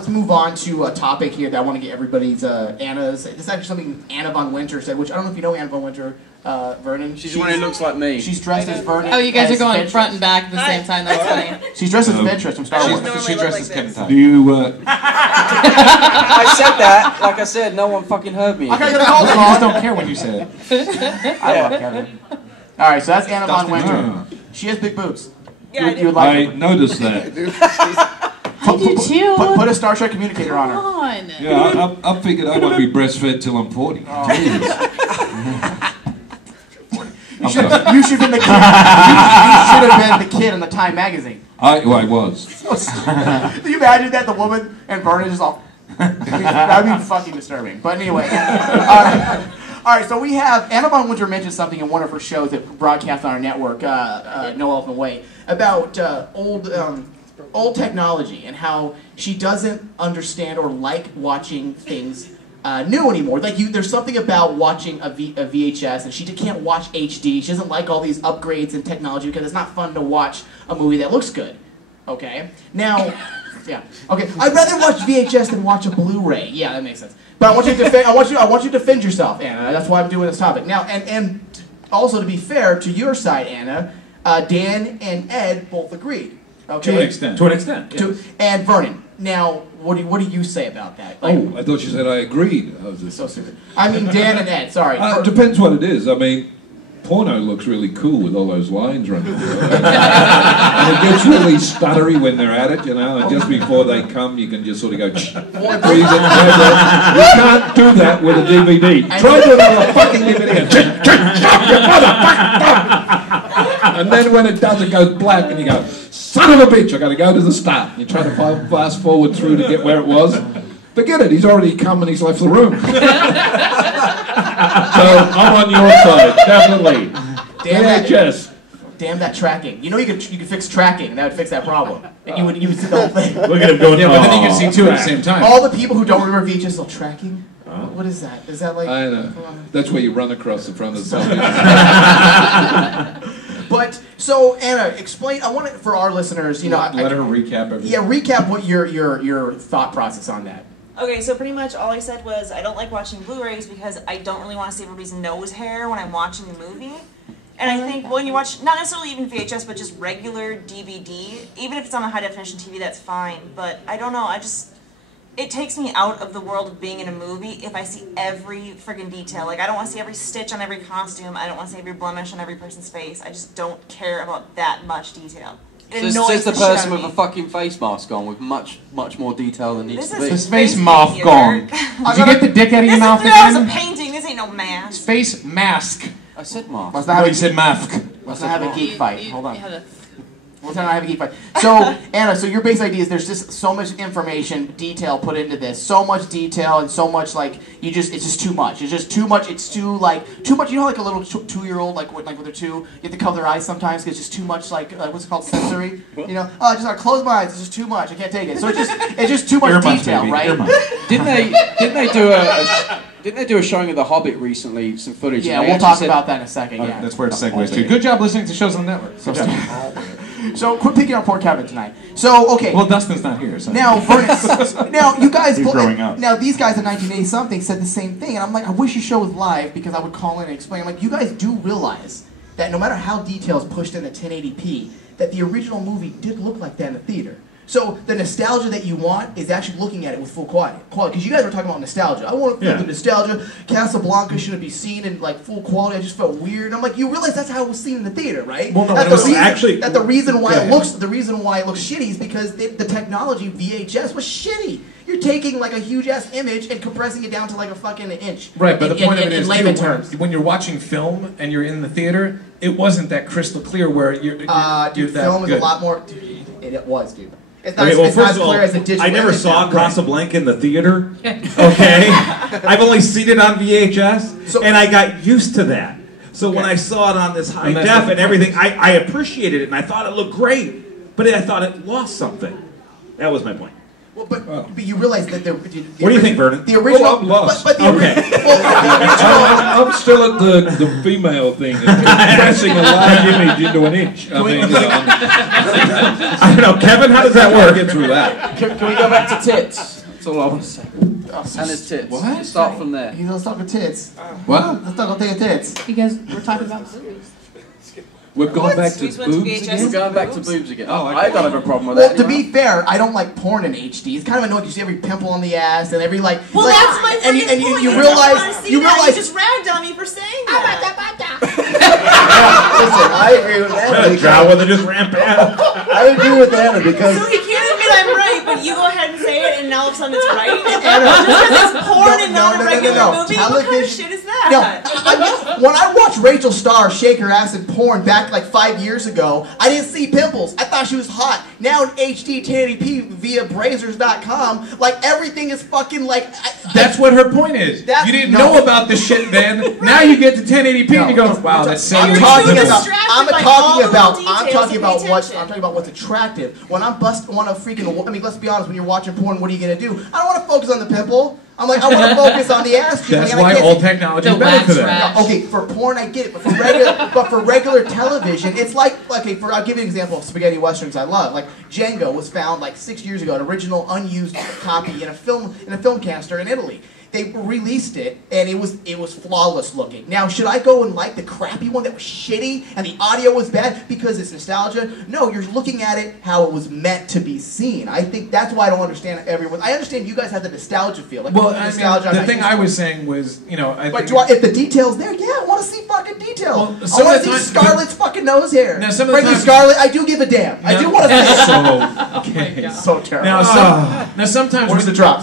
move on to a topic here that I want to get everybody's Anna's. This is actually something Anna Von Winter said, which I don't know if you know Anna Von Winter, Vernon. She's the one who looks like me. She's dressed as Vernon. Oh, you guys are going Ventress. front and back at the same time. That's funny. She's dressed as Ventress from Star Wars. She dresses Kevin Todd. Do you? I said that. Like I said, no one fucking heard me. Okay, I just don't care when you say it. I love Kevin. All right, so that's Anna Von Winter. She has big boobs. Yeah, you would like I noticed that. I do too. Put a Star Trek communicator on her. Come on. Yeah, I figured I won't be breastfed till I'm 40. You should have been the kid. You should have been the kid in the Time magazine. I was. Do you imagine that the woman and Vernon is all? That'd be fucking disturbing. But anyway, all right. So we have Anna Von Winter mentioned something in one of her shows that broadcast on our network, No Elephant Way, about old technology and how she doesn't understand or like watching things new anymore. Like there's something about watching a VHS, and she can't watch HD. She doesn't like all these upgrades in technology because it's not fun to watch a movie that looks good. Okay, now, yeah, okay. I'd rather watch VHS than watch a Blu-ray. Yeah, that makes sense. But I want you to defend. I want you to defend yourself, Anna. That's why I'm doing this topic now. And also to be fair to your side, Anna, Dan and Ed both agreed. Okay. To an extent. To an extent. Yes. And Vernon. Now, what do you say about that? Like, I thought you said I agreed. I was just... So stupid. I mean, Dan and Ed. Sorry. Depends what it is. I mean, porno looks really cool with all those lines running through it. And it gets really stuttery when they're at it, you know. And just before they come, you can just sort of go. Freeze it. You can't do that with a DVD. Try doing it on a fucking DVD. Stop, you motherfucker! And then when it does, it goes black, and you go, son of a bitch, I got to go to the start. And you try to fast forward through to get where it was. Forget it, he's already come and he's left the room. So I'm on your side, definitely. Damn that tracking. You know you could fix tracking, and that would fix that problem. And you would see the whole thing. Look at him going. Yeah, but then you can see two at the same time. All the people who don't remember VHS are tracking. What is that? Is that like? I know. That's where you run across the front of the zombie. But so Anna, explain. I want it for our listeners. You know, let her recap everything. Yeah, recap what your thought process on that. Okay, so pretty much all I said was I don't like watching Blu-rays because I don't really want to see everybody's nose hair when I'm watching the movie. And I think when you watch, not necessarily even VHS, but just regular DVD, even if it's on a high-definition TV, that's fine. But I don't know, it takes me out of the world of being in a movie if I see every friggin' detail. Like, I don't want to see every stitch on every costume. I don't want to see every blemish on every person's face. I just don't care about that much detail. Says the person with a fucking face mask on with much more detail than needs to be. This face mask gone. Did you get the dick out of your mouth again? This is 3 hours of painting. This ain't no mask. Face mask. I said mask. No, you said mask. Let's not have a geek fight. Hold on. Let's not have a geek fight. So, Anna, so your base idea is there's just so much information, detail put into this. So much detail and so much, like, it's just too much. It's just too much. It's too much. You know, like a little 2-year-old, like when they're 2, you have to cover their eyes sometimes because it's just too much, like, what's it called, sensory? You know, oh, I just gotta close my eyes. It's just too much. I can't take it. So it's just too much detail, baby. Right? Didn't they do a showing of The Hobbit recently? Some footage. Yeah, we'll talk about that in a second. Yeah, that's where it segues to. Good job listening to shows on the network. So quit picking on poor Kevin tonight. So okay. Well, Dustin's not here. So. Now you guys. He's growing up. Now these guys in 1980 something said the same thing, and I'm like, I wish your show was live because I would call in and explain. I'm like, you guys do realize that no matter how details pushed into 1080p, that the original movie did look like that in the theater. So the nostalgia that you want is actually looking at it with full quality. Because you guys were talking about nostalgia. I want to feel the nostalgia. Casablanca shouldn't be seen in like full quality. I just felt weird. And I'm like, you realize that's how it was seen in the theater, right? Well, no, the reason why it looks shitty is because the technology VHS was shitty. You're taking like a huge ass image and compressing it down to like a fucking inch. Right, but the point of it is, layman terms, when you're watching film and you're in the theater, it wasn't that crystal clear where you're dude, film is a lot more. Dude, it was, dude. It's not, okay, well, it's first not of all, clear as a digital I never image saw now. Casablanca in the theater. Okay, I've only seen it on VHS, and I got used to that. So when I saw it on this high def and everything, I appreciated it, and I thought it looked great, but I thought it lost something. That was my point. Well, but you realize that what do you think, Vernon? The original, I'm lost. But the okay. I'm still at the female thing, compressing a large image into an inch. I mean, I don't know, Kevin. How does that work? Get through that. Can we go back to tits? That's all I want to say. And his tits. What? Start from there. Let's talk about tits. What? Let's talk about tits. Because we're talking about movies. We've gone back to We went to boobs VHS. again? We're going back to boobs again. Oh, I don't have a problem with Well, that. to be fair, I don't like porn in HD. It's kind of annoying. You see every pimple on the ass and every like. Well, like, that's my and freaking and point. you don't realize wanna see you that. realize. You just ragged on me for saying that. Listen, I agree with Anna. Drow with it just rampant. I agree with Anna because So he can't admit I'm right, but you go ahead and say it, and now all of a sudden it's right. Just because it's porn and not a regular movie. What kind of shit is that? No, when I watched Rachel Starr shake her ass in porn back like 5 years ago, I didn't see pimples. I thought she was hot. Now in HD 1080p via Brazers.com, like everything is fucking like. That's what her point is. You didn't know about the shit then. Now you get to 1080p and you go, wow, that's so. I'm talking about what's attractive. When I'm want to freaking. I mean, let's be honest. When you're watching porn, what are you gonna do? I don't want to focus on the pimple. I'm like, I want to focus on the ass. That's why old technology is better for that. No, okay, for porn I get it, but for regular television, it's like okay. I'll give you an example of spaghetti westerns I love. Like Django was found like 6 years ago, an original unused copy in a film canister in Italy. They released it, and it was flawless looking. Now, should I go and like the crappy one that was shitty and the audio was bad because it's nostalgia? No, you're looking at it how it was meant to be seen. I think that's why I don't understand everyone. I understand you guys have the nostalgia feel. Like, well, nostalgia. The thing I was saying was, if the detail's there, yeah, I want to see fucking detail. Well, I want to see Scarlett's fucking nose hair. Now, some of the Frankly, time, Scarlett, I do give a damn. I do want to see it. So terrible. Now, sometimes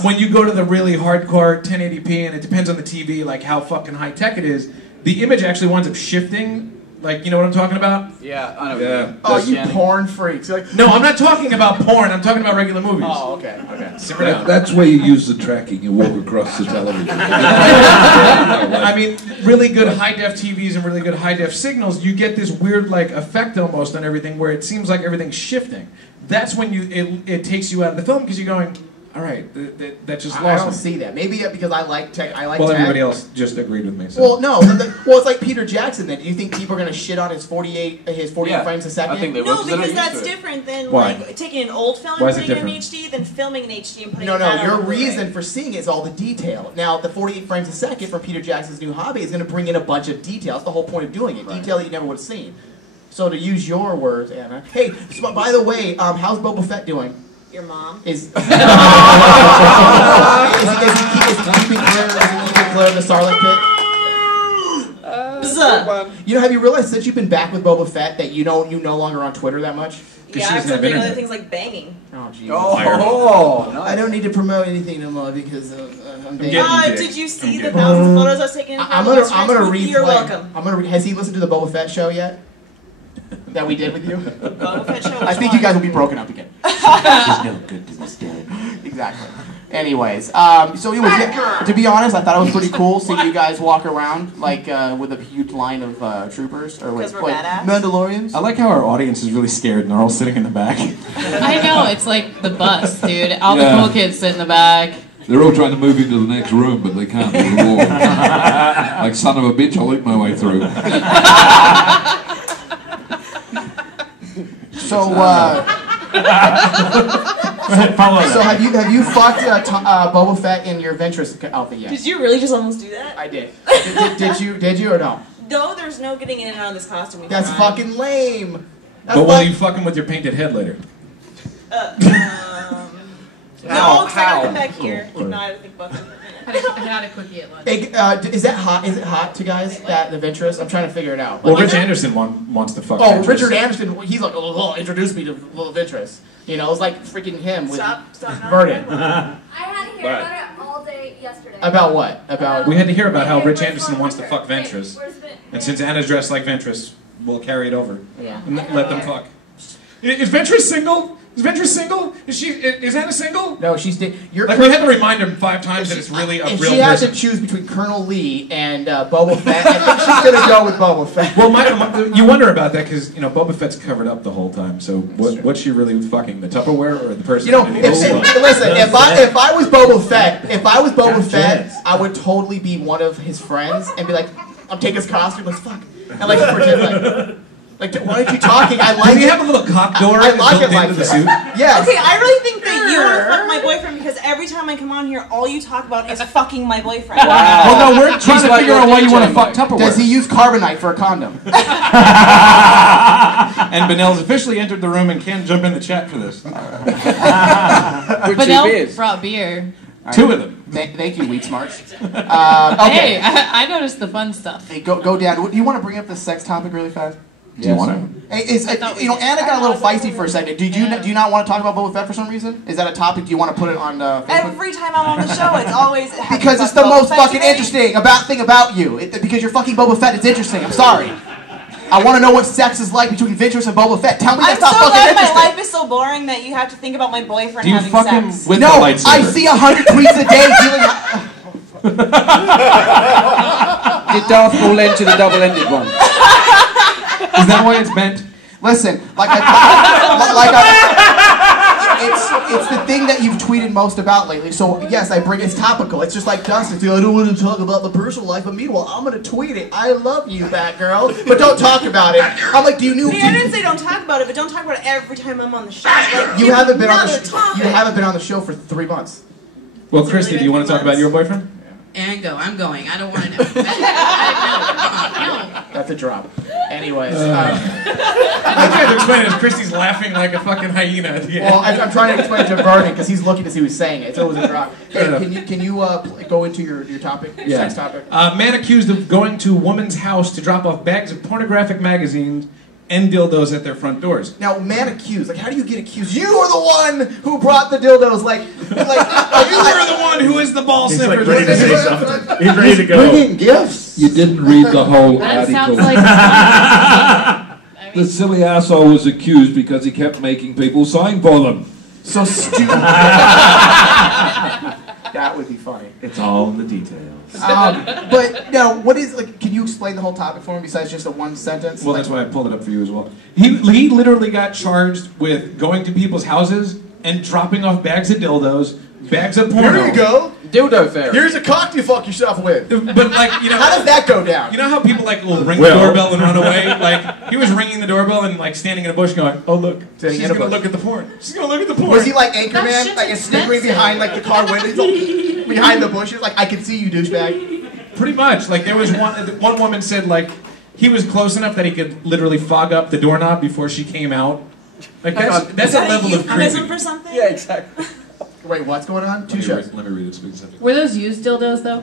when you go to the really hardcore 1080p, and it depends on the TV, like how fucking high tech it is, the image actually winds up shifting Like, you know what I'm talking about? Yeah, I know. Yeah. Oh, you porn freaks. Like, no, I'm not talking about porn. I'm talking about regular movies. Oh, okay. Simmer down. That's where you use the tracking. You walk across the television. I mean, really good high-def TVs and really good high-def signals, you get this weird, like, effect almost on everything where it seems like everything's shifting. That's when it takes you out of the film because you're going, all right, that just lost I don't me. see that. Maybe because I like tech. Well, tech. everybody else just agreed with me. So. Well, no. Well, it's like Peter Jackson. Then, do you think people are going to shit on his 48 frames a second? I think they will. No, because that's different than Why? like taking an old film Why and is it putting it in different? HD than filming in HD and putting No, it out your on Blu-ray. reason for seeing it is all the detail. Now, the 48 frames a second from Peter Jackson's new hobby is going to bring in a bunch of detail. That's the whole point of doing it. Detail that you never would have seen. So to use your words, Anna. Hey, so, by the way, how's Boba Fett doing? Your mom. Is he keeping clear of the Sarlacc pit? You know, have you realized since you've been back with Boba Fett that you no longer on Twitter that much? Yeah, I've been doing other things like banging. Oh, jeez. Oh, nice. I don't need to promote anything no more because I'm dating. Did you see the thousands of photos I was taking? I'm gonna replay. You're welcome. Has he listened to the Boba Fett show yet? That we did with you? Boba Fett show. I think you guys will be broken up again. There's no good to this day. Exactly. Anyways, so anyways, yeah, to be honest, I thought it was pretty cool seeing you guys walk around like with a huge line of troopers or Because we're badass. Mandalorians. I like how our audience is really scared and they're all sitting in the back. I know, it's like the bus, dude. All the cool kids sit in the back. They're all trying to move into the next room, but they can't. They're the wall. Like son of a bitch, I'll eat my way through. So, so have you fucked Boba Fett in your Ventress outfit yet? Did you really just almost do that? I did. Did you or no? No, there's no getting in and out of this costume. That's fucking lame. That's But will you fuck him with your painted head later? No, because I gotta come back here. No, I don't think about that. I had a cookie at lunch. Hey, is that hot? Is it hot to guys that the Ventress? I'm trying to figure it out. Well, Rich Anderson wants to fuck. Oh, Ventress. Richard Anderson. He's like, introduce me to Ventress. You know, it's like freaking him with Stop Vernon. I had to hear about it all day yesterday. About what? About We had to hear about how Rich Anderson wants to fuck Ventress, and since Anna's dressed like Ventress, we'll carry it over. Yeah. And let them fuck. Is Ventress single? Is Ventress single? Is Anna single? No, she's you're like we had to remind him 5 times that it's really a real person. If she has to choose between Colonel Lee and Boba Fett, I think she's gonna go with Boba Fett. Well, you wonder about that because Boba Fett's covered up the whole time. So what's she really fucking? The Tupperware or the person? Listen, if I was Boba Fett, I would totally be one of his friends and be like, I'm taking his costume, let's fuck, and like pretend like, why aren't you talking? I like. Does he have a little cock door I like built it like into the this. suit? Yes. Okay, I really think that you want to fuck my boyfriend because every time I come on here, all you talk about is fucking my boyfriend. Wow. Well, no, we're trying to figure out why you want to fuck Tupperware. Does he use carbonite for a condom? And Benel's officially entered the room and can't jump in the chat for this. Benel brought beer. 2 of them. Thank you, Wheat Smarts. Okay. Hey, I noticed the fun stuff. Hey, go, Dad. Do you want to bring up the sex topic really fast? Do you want to? Hey, Anna got a little feisty for a second. Do you not want to talk about Boba Fett for some reason? Is that a topic? Do you want to put it on Facebook? Every time I'm on the show, it's always because it's the most fucking interesting thing about you. Because you're fucking Boba Fett. It's interesting. I'm sorry. I want to know what sex is like between Ventress and Boba Fett. Tell me that's not fucking interesting. My life is so boring that you have to think about my boyfriend having fuck sex. him with no, the lightsaber? I see 100 tweets a day dealing. Did Darth Maul enter the double-ended one? Is that why it's bent? Listen, it's the thing that you've tweeted most about lately. So yes, it's topical. It's just like Dustin. I don't want to talk about the personal life, but meanwhile, I'm gonna tweet it. I love you, Batgirl, but don't talk about it. I'm like, I didn't say don't talk about it, but don't talk about it every time I'm on the show. Like, you haven't been on the you haven't been on the show for 3 months. Well, Christy, do you want to talk about your boyfriend? And I'm going. I don't want to know. No. That's a drop. Anyways. I tried to explain it as Christy's laughing like a fucking hyena at the end. Well, I'm trying to explain it to Vernon because he's looking to see who's saying it. So it was a drop. Hey, can you go into your topic, your sex topic? Man accused of going to woman's house to drop off bags of pornographic magazines and dildos at their front doors. Now, man accused. Like, how do you get accused? You were the one who brought the dildos. You were the one who is the ball sniffer. He's like ready to say something. He's ready to go. Bringing gifts. You didn't read the whole That article. sounds like The silly asshole was accused because he kept making people sign for them. So stupid. That would be funny. It's all in the details. But now, what is like? Can you explain the whole topic for me besides just a one sentence? Well, that's why I pulled it up for you as well. He literally got charged with going to people's houses and dropping off bags of dildos, bags of porno. Here you go. Dildo fairy. Here's a cock to fuck yourself with. But like, you know, how does that go down? You know how people like will ring the doorbell and run away? Like he was ringing the doorbell and like standing in a bush going, "Oh look, she's gonna look at the porn. She's gonna look at the porn." Was he like Anchorman, like snickering behind like the car windows, like, behind the bushes? Like I can see you, douchebag. Pretty much. Like there was one woman said like he was close enough that he could literally fog up the doorknob before she came out. Like that's a level of creepy. For something? Yeah, exactly. Wait, what's going on? Two shows. Let me read it specifically. Were those used dildos though?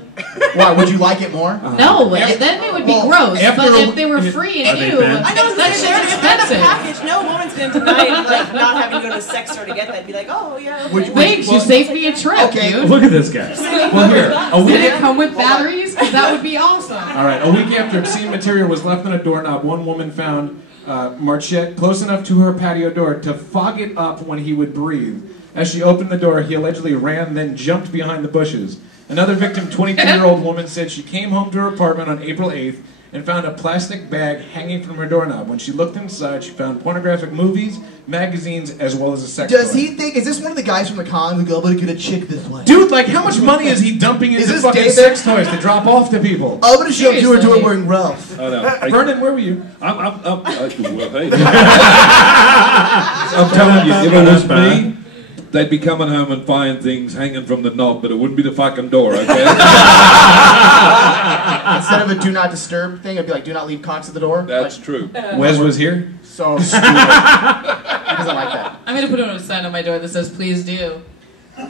Why? Would you like it more? No, then it would be gross. But if they were free and new, I know that shit's expensive. Package. No woman's gonna deny like not having to go to a sex store to get that. Be like, oh yeah. Okay. Thanks, you saved me a trip, dude. Look at this guy. Well, here, Did it come with batteries? Because that would be awesome. All right, a week after obscene material was left on a doorknob, one woman found Marchette close enough to her patio door to fog it up when he would breathe. As she opened the door, he allegedly ran, then jumped behind the bushes. Another victim, 22-year-old woman, said she came home to her apartment on April 8th and found a plastic bag hanging from her doorknob. When she looked inside, she found pornographic movies, magazines, as well as a sex Does toy. he think, is this one of the guys from the con who go, I'm gonna get a chick this way? Dude, like, how much money is he dumping into this fucking David? sex toys to drop off to people? I'm gonna show up to her door wearing Ralph. Oh, no. Vernon, where were you? I'm telling you, if it was me, they'd be coming home and find things hanging from the knob, but it wouldn't be the fucking door, okay? Instead of a do not disturb thing, I'd be like, do not leave cocks at the door. That's true. Wes was here? So stupid. He doesn't like that. I'm going to put a sign on my door that says, please do.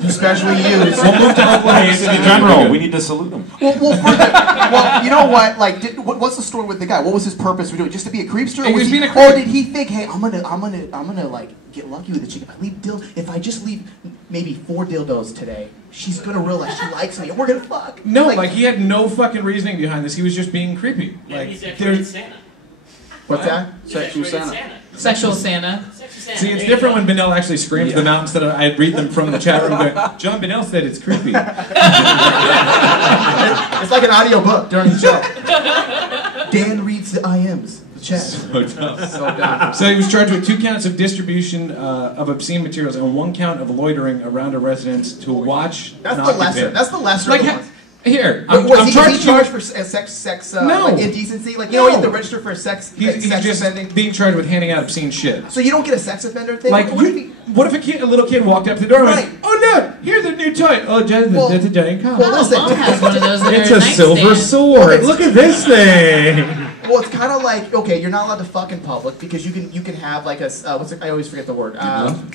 Especially you. We'll move to Oakland in general. We need to salute them. Well, you know what? Like, what's the story with the guy? What was his purpose for doing it? Just to be a creepster? He was being a creep. Or did he think, hey, I'm gonna like get lucky with the chick. If I just leave maybe 4 dildos today, she's gonna realize she likes me, and we're gonna fuck. No, like he had no fucking reasoning behind this. He was just being creepy. Yeah, like he's actually Santa. What's that? Sexual Santa. Sexual Santa. See, it's different when Benell actually screams them out instead of I read them from the chat room going, John Benell said it's creepy. It's like an audio book during the show. Dan reads the IMs, the chat. So dumb. So dumb. So he was charged with 2 counts of distribution of obscene materials and 1 count of loitering around a residence to watch That's an the occupant. lesser. That's the lesser. Like, of the ones. Here, Wait, I'm is he charged for sex No. like indecency? Like, you know, you have to register for sex He's sex just offending? being charged with handing out obscene shit. So you don't get a sex offender thing? Like, What if he- what if a little kid walked up to the door and went, oh look, here's a new toy. Oh, that's a giant cock. Well, listen. Mom has one of those in It's her a silver nightstand. sword. Look at this thing. Well, it's kind of like, okay, you're not allowed to fuck in public because you can have like a I always forget the word.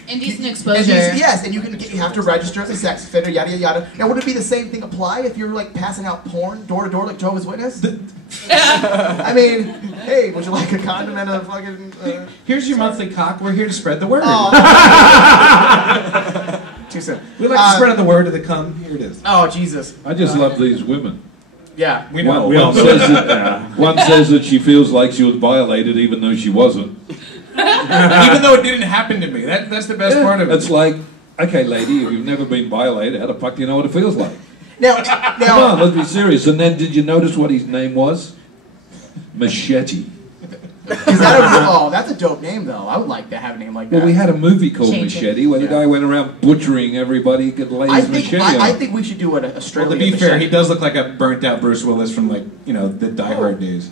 Indecent exposure. Yes, and you have to register as a sex offender, yada yada yada. Now, would it be the same thing apply if you're like passing out porn door to door like Jehovah's Witness? I mean, hey, would you like a condom and a fucking? Here's your monthly cock. We're here to spread the word. Too soon. We like to spread the word of the cum. Here it is. Oh Jesus! I just love these women. Yeah, we know. One says that she feels like she was violated even though she wasn't. Even though it didn't happen to me. That's the best part of it. It's like, okay, lady, if you've never been violated, how the fuck do you know what it feels like? Now, Come on, let's be serious. And then, did you notice what his name was? Machete. Is that that's a dope name though. I would like to have a name like that. Well, we had a movie called Change it. Machete where the guy went around butchering everybody he could lay his machete on. I think we should do an Australian. Well, to be fair, machete. he does look like a burnt out Bruce Willis from the Die Hard days.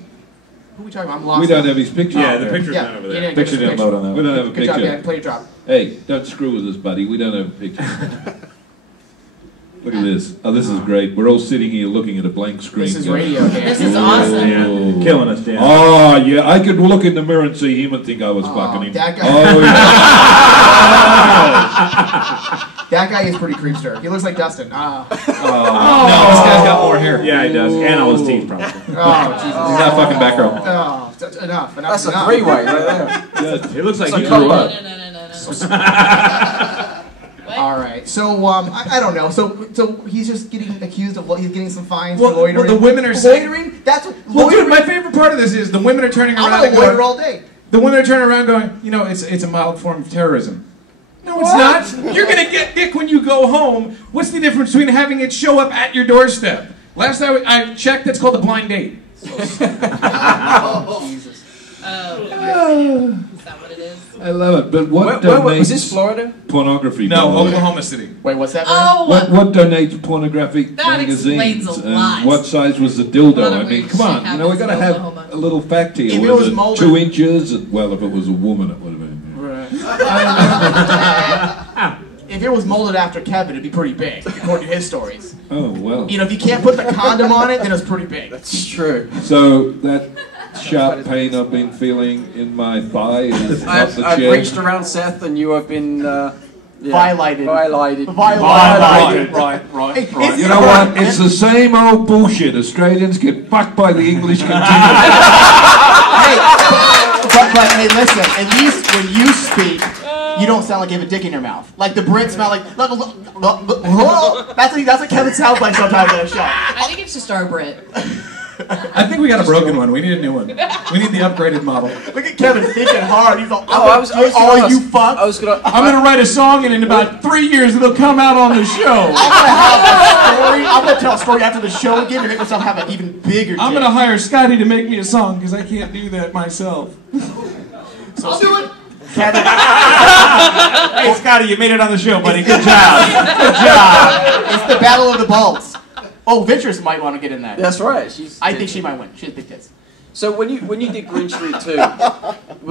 Who are we talking about? I'm lost. We don't have his picture. Yeah, the picture's not over there. Picture didn't load on that. We don't have a Good picture. job, Dan. Play your drop. Hey, don't screw with us, buddy. We don't have a picture. Look at this. Oh, this is great. We're all sitting here looking at a blank screen. This is radio, Dan. This is awesome. Yeah. Killing us, Dan. Oh, yeah. I could look in the mirror and see him and think I was fucking him. That guy. Oh, yeah. That guy is pretty creepster. He looks like Dustin. No, this guy's got more hair. Yeah, he does. And all his teeth, probably. Oh, Jesus. He's not fucking back row. Oh, enough. That's a 3-way right there. It looks like It's he a grew combo. up. No. Oh, All right. So I don't know. So he's just getting accused of he's getting some fines for loitering. Well, the women are saying loitering. That's what. Well, dude, my favorite part of this is the women are turning around. I'm gonna loiter all day. The women are turning around going, you know, it's a mild form of terrorism. No, it's not. You're gonna get dick when you go home. What's the difference between having it show up at your doorstep? Last time I checked, that's called a blind date. Oh, Jesus. Oh, is that what it is? I love it. But what where donates was this Florida? Pornography? No, Oklahoma City. Wait, what's that? Oh, What donates pornographic that magazines? explains a lot. And what size was the dildo? Lot of I mean, weird come on. shit You know, we got to happens in have Oklahoma. a little fact here. If it was molded- 2 inches? Well, if it was a woman, it would have been. If it was molded after Kevin, it'd be pretty big, according to his stories. Oh, well. You know, if you can't put the condom on it, then it's pretty big. That's true. So that sharp pain I've been feeling in my thigh is not the I've chair. reached around Seth, and you have been Violated. Violated. Right. Hey, You know what? It's the same old bullshit. Australians get fucked by the English continually. But hey, listen. At least when you speak, you don't sound like you have a dick in your mouth. Like the Brits smell like. That's what Kevin sounds like sometimes on a show. I think it's just our Brit. I think we got a broken one. We need a new one. We need the upgraded model. Look at Kevin thinking hard. He's like, I was gonna you ask- fuck. I'm gonna write a song, and in about 3 years, it'll come out on the show. I'm gonna tell a story after the show again to make myself have an even bigger. I'm gonna hire Scotty to make me a song because I can't do that myself. So I'll do it. Kevin. Hey, Scotty, you made it on the show, buddy. Good job. Good job. It's the battle of the balls. Oh, Ventress might want to get in that. That's right. I think she might win. She has big tits. So when you did Green Street 2,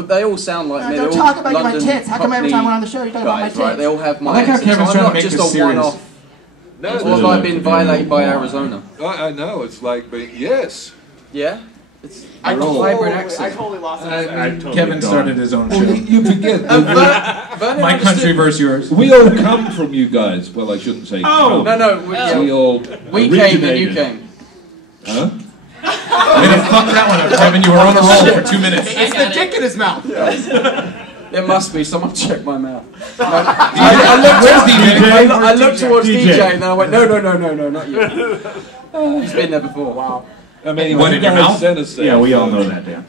they all sound like they're Don't all talk about London, my tits. How come every time we're on the show, you talk about my guys, tits? right? They all have my I like how accent. Kevin's So trying to I'm make not this just a serious. one-off. No, Or have I been violated by Arizona? I know. It's like, yes. Yeah? It's I a totally- vibrant I accent. totally lost it. I totally Kevin don't. started his own show. Well, you forget. My country versus yours. We all come from you guys. Well, I shouldn't say. Oh! come. No, We all we came and you originated. came. Huh? Way to fuck that one up, Kevin. You were on a roll for 2 minutes. It's the dick in his mouth. There must be. Someone check my mouth. Where's DJ? I looked towards DJ? DJ and I went, no, not you. He's been there before. Wow. I mean, What, you in your guys mouth? sent us there. Yeah, we all know that, Dan.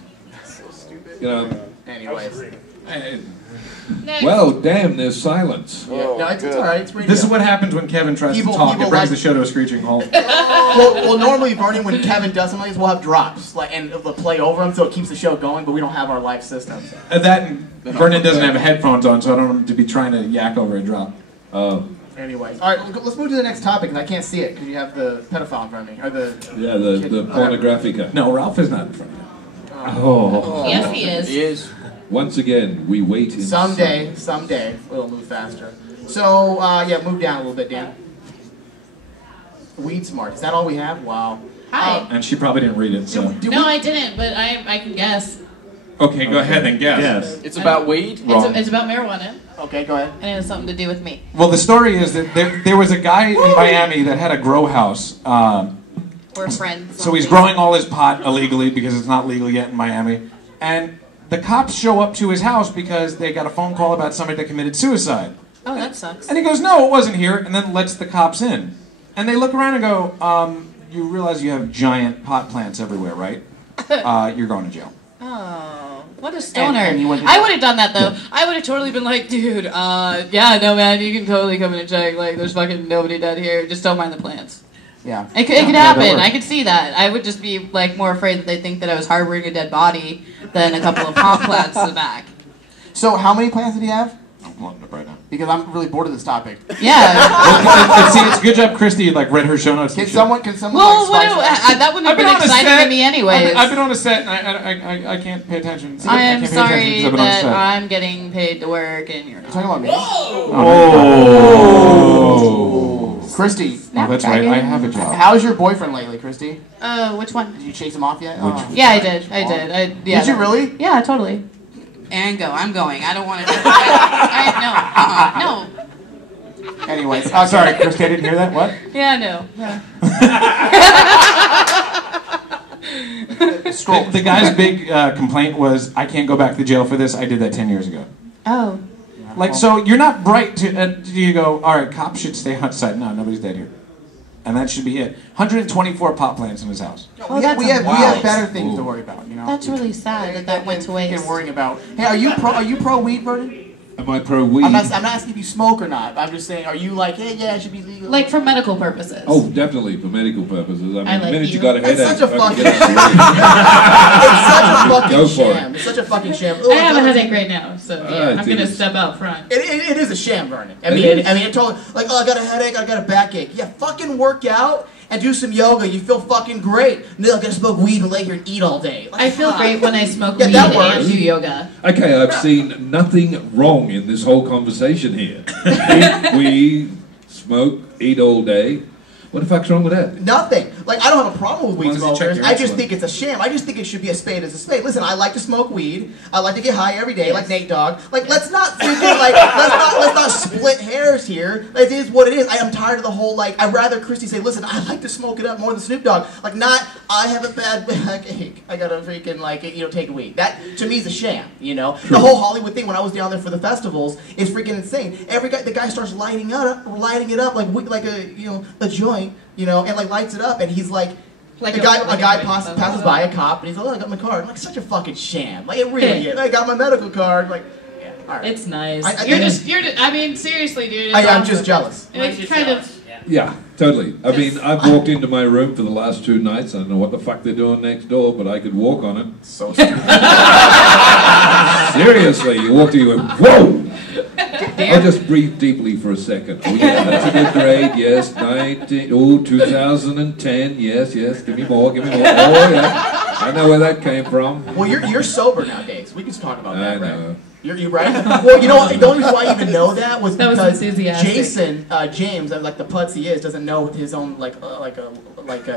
You know. Anyways. Well, damn, there's silence. No, it's all right. It's radio. This is what happens when Kevin tries People- to talk. people It brings like- the show to a screeching halt. well, normally, Vernon, when Kevin does something like this, we'll have drops, and it'll play over them, so it keeps the show going. But we don't have our live systems. That and Vernon doesn't have headphones on, so I don't want him to be trying to yak over a drop. Anyways, all right, let's move to the next topic. 'Cause I can't see it because you have the pedophile in front of me, or the Yeah, the pornographica. No, Ralph is not in front of you. Oh. Yes, he is. He is. Once again, we wait in someday it'll move faster. So yeah, move down a little bit, Dan. Weed Smart. Is that all we have? Wow. Hi. And she probably didn't read it, so. No, I didn't, but I can guess. Okay, go ahead and guess. Yes. It's about weed? It's about marijuana. Okay, go ahead. And it has something to do with me. Well, the story is that there was a guy in Miami that had a grow house. We're friends. So he's growing all his pot illegally because it's not legal yet in Miami. And the cops show up to his house because they got a phone call about somebody that committed suicide. Oh, that sucks. And he goes, no, it wasn't here, and then lets the cops in. And they look around and go, you realize you have giant pot plants everywhere, right? You're going to jail. Oh, what a stoner. And he went to I would have done that, though. I would have totally been like, dude, yeah, no, man, you can totally come in and check. Like, there's fucking nobody dead here. Just don't mind the plants. Yeah. It could happen. I could see that. I would just be, like, more afraid that they think that I was harboring a dead body than a couple of pot plants in the back. So how many plants did he have? I'm pulling it up right now. Because I'm really bored of this topic. Yeah. See, it's a good job Christy like read her show notes. Can someone Well, that wouldn't have been exciting to me anyways. I've been on a set and I can't pay attention. I am can't pay sorry attention 'cause I've been on a that set. I'm getting paid to work and you're not. Talking about me. Oh. Christy. Oh, that's right. I have a job. How's your boyfriend lately, Christy? Which one? Did you chase him off yet? Yeah, I did. Yeah, Did you really? Yeah, totally. And go. I'm going. I don't want to. No. Anyways, sorry, Christy, I didn't hear that. What? Yeah, no. The guy's big complaint was, I can't go back to jail for this. I did that 10 years ago. Oh. Like, so you're not bright to, you go, all right, cops should stay outside. No, nobody's dead here. And that should be it. 124 pot plants in his house. We have better things to worry about, you know? That's really sad that went to waste. You're worrying about. Hey, are you pro weed, Vernon? Am I pro weed? I'm not asking if you smoke or not. I'm just saying, are you like, hey, yeah, it should be legal? Like for medical purposes. Oh, definitely for medical purposes. I mean, the minute you got a It's headache, such a fucking Go for sham. It's such a fucking sham. I have a headache right now, so yeah, I'm gonna step out front. It is a sham, Vernon. I mean, it totally like, oh, I got a headache, I got a backache. Yeah, fucking work out and do some yoga. You feel fucking great. No, I'm gonna smoke weed and lay here and eat all day. Like, I feel great when I smoke weed and do yoga. Okay, I've seen nothing wrong in this whole conversation here. Eat weed, smoke, eat all day. What the fuck's wrong with that? Nothing. Like, I don't have a problem with weed smokers. I just insulin. think it's a sham. I just think it should be a spade as a spade. Listen, I like to smoke weed. I like to get high every day, like Nate Dogg. Like, let's not freaking, like, let's not split hairs here. Like, it is what it is. I am tired of the whole, like, I'd rather Christy say, listen, I like to smoke it up more than Snoop Dogg. Like, not, I have a bad backache. I gotta freaking, like, you know, take a weed. That, to me, is a sham, you know? True. The whole Hollywood thing when I was down there for the festivals is freaking insane. The guy starts lighting it up like a, you know, a joint. You know, and like lights it up, and he's like a guy passes by, a cop, and he's like, oh, I got my card. I'm like, such a fucking sham. Like, it really is. I got my medical card. Like, yeah, all right. It's nice. I mean, seriously, dude. I'm just jealous. It's kind of. Yeah, totally. I mean, I've walked into my room for the last 2 nights. I don't know what the fuck they're doing next door, but I could walk on it. So stupid. Seriously, you walk to you and whoa! I'll just breathe deeply for a second. Oh yeah, that's a good grade, yes. 2010, yes. Give me more. Oh yeah, I know where that came from. Well, you're sober nowadays. We can talk about that, I know. right? You right? Well, you know what? The only reason why I even know that was because enthusiastic. James, like the putz he is, doesn't know his own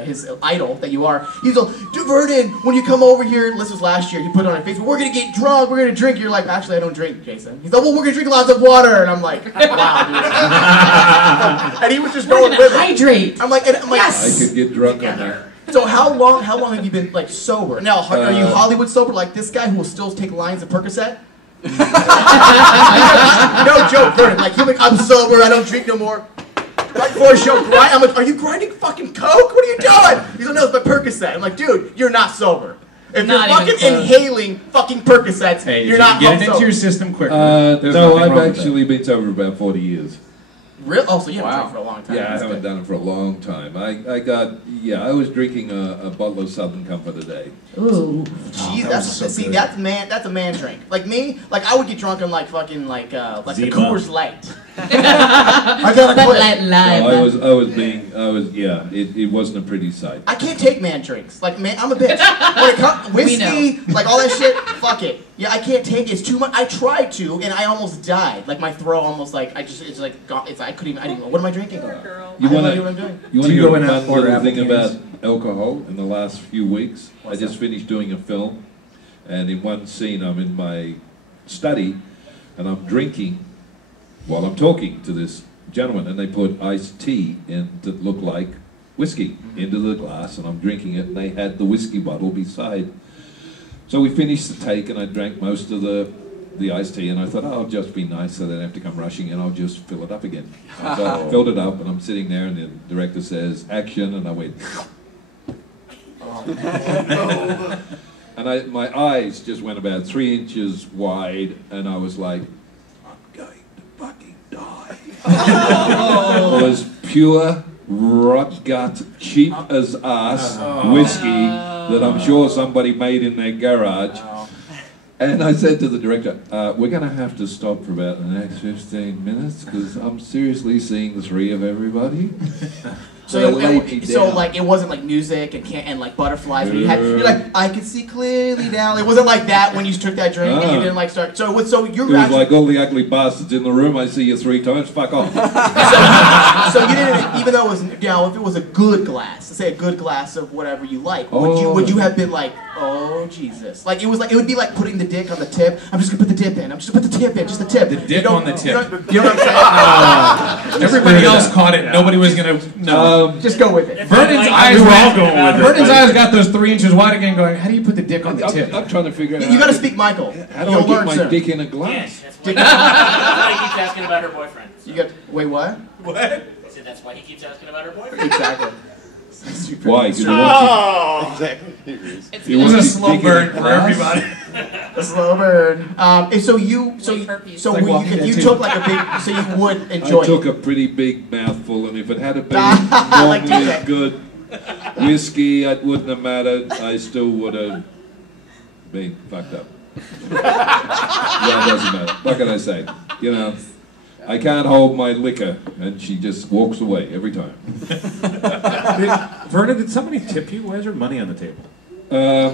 his idol that you are. He's like, dude, Vernon, when you come over here, this was last year, he put it on Facebook, we're gonna get drunk, we're gonna drink. You're like, actually, I don't drink, Jason. He's like, well, we're gonna drink lots of water, and I'm like, wow, dude. And he was just going with it. Hydrate. I'm like, yes. I could get drunk on that. So how long have you been like sober? Now, are you Hollywood sober like this guy who will still take lines of Percocet? No joke, Vernon. Like, he'll be, I'm sober, I don't drink no more. Right before a show, I'm like, are you grinding fucking coke? What are you doing? He's like, no, it's my Percocet. I'm like, dude, you're not sober. If you're fucking inhaling fucking Percocets, you're not get it into sober. your system quicker. No, I've actually been sober about 40 years. Really? Oh, so you haven't drank for a long time. Yeah, I haven't done it for a long time. I was drinking a bottle of Southern Comfort a day. Ooh. Jeez, that's a man drink. Like me, like I would get drunk on like fucking like the Coors Light. I gotta quit. It wasn't a pretty sight. I can't take man drinks. Like man, I'm a bitch. When it comes whiskey, like all that shit, fuck it. Yeah, I can't take it. It's too much. I tried to, and I almost died. Like my throat almost like I didn't know. What am I drinking? You want to hear one little thing about alcohol in the last few weeks? I just finished doing a film, and in one scene I'm in my study, and I'm drinking while I'm talking to this gentleman, and they put iced tea in that looked like whiskey into the glass, and I'm drinking it, and they had the whiskey bottle beside. So we finished the take, and I drank most of the iced tea, and I thought, oh, I'll just be nice so they don't have to come rushing, and I'll just fill it up again. So I filled it up, and I'm sitting there, and the director says, action, and I went... And my eyes just went about 3 inches wide, and I was like, I'm going to fucking die. It was pure, rot gut, cheap as ass whiskey that I'm sure somebody made in their garage. And I said to the director, we're going to have to stop for about the next 15 minutes because I'm seriously seeing 3 of everybody. So it wasn't like music and like butterflies. You're like, I can see clearly now. It wasn't like that when you took that drink and you didn't like start. So it was like all the ugly bastards in the room. I see you 3 times. Fuck off. So you didn't, even though it was, you know, if it was a good glass, let's say a good glass of whatever you like, would you have been like, oh Jesus? Like it would be like putting the dick on the tip. I'm just gonna put the tip in. I'm just gonna put the tip in. Just the tip. The dip on the tip. You know what I'm saying? Everybody else caught it. Nobody was gonna. No. Just go with it. Vernon's eyes got those 3 inches wide again going, how do you put the dick on the tip? I'm trying to figure out. You got to speak Michael. How do I get my dick in a glass? That's why he keeps asking about her boyfriend. You got, wait, what? What? I said that's why he keeps asking about her boyfriend. Exactly. Why? Exactly. It was a slow burn for everybody. A slow burn. And so you took like a big, so you would enjoy. I took a pretty big mouthful, and if it had been normally good whiskey, it wouldn't have mattered. I still would have been fucked up. Yeah, it doesn't matter. What can I say? You know. I can't hold my liquor, and she just walks away every time. Vernon, did somebody tip you? Why is there money on the table? Yeah.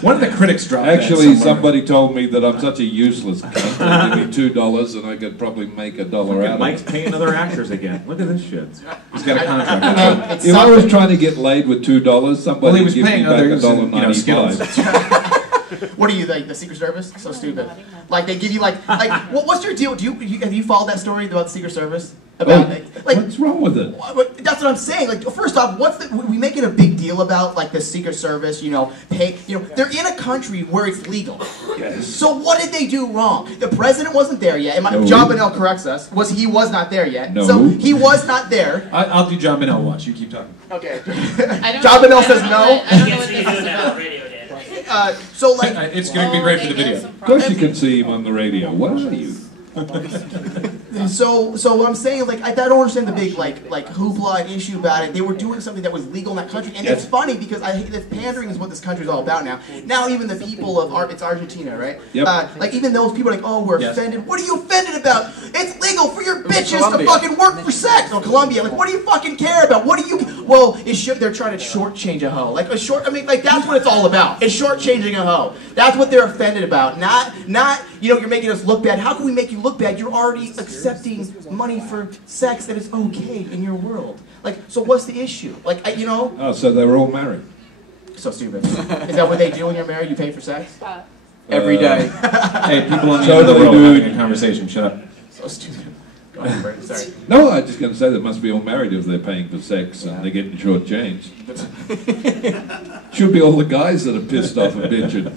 One of the critics dropped Actually, somebody told me that I'm such a useless cunt. They give me $2 and I could probably make $1 out of it. Mike's paying other actors again. Look at this shit. He's got a contract. If I was trying to get laid with $2, somebody would give me back $1.95. What are you, like, the Secret Service? So stupid. Like, they give you, like what's your deal? Have you followed that story about the Secret Service? About, what's wrong with it? That's what I'm saying. Like, first off, we make it a big deal about, like, the Secret Service, they're in a country where it's legal. Yes. So what did they do wrong? The president wasn't there yet. John Bonnell corrects us. He was not there yet. No. So he was not there. I'll do John Bonnell watch. You keep talking. Okay. John Bonnell says no. I don't know what this is about. So like, it's going to be great for the video. Of course you can see him on the radio. What are you? So what I'm saying, like, I don't understand the big like hoopla and issue about it. They were doing something that was legal in that country, and it's funny because pandering is what this country's all about now. Now even the people of it's Argentina, right? Yep. Like even those people are like, oh, we're offended. What are you offended about? It's legal for your bitches to fucking work for sex. Or Colombia, like, what do you fucking care about? What do you? Well, they're trying to shortchange a hoe. Like that's what it's all about. It's shortchanging a hoe. That's what they're offended about. Not you're making us look bad. How can we make you look bad? You're already accepting money for sex that is okay in your world. Like, so what's the issue? Like, Oh, so they were all married. So stupid. Is that what they do when you're married? You pay for sex? Every day. Hey, people on the end of the world having a conversation. Shut up. So stupid. Go ahead, Bert. Sorry. No, I was just going to say they must be all married if they're paying for sex and they're getting shortchanged. Should be all the guys that are pissed off and bitching.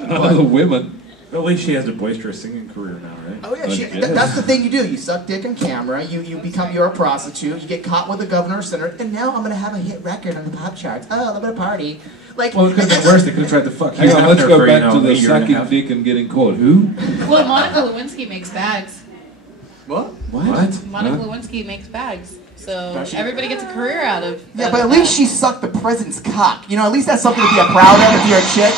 None of the women. At least she has a boisterous singing career now, right? Oh yeah, that's the thing you do. You suck dick on camera. You're a prostitute. You get caught with the governor or senator, and now I'm gonna have a hit record on the pop charts. Oh, I'm gonna party. Like, well, it could have been worse. They could have tried to fuck you. Hang on, let's go back to the sucking dick and getting caught. Who? Well, Monica Lewinsky makes bags. What? Monica Lewinsky makes bags. So everybody gets a career out of. Yeah, but at least she sucked the president's cock. At least that's something to be proud of if you're a chick.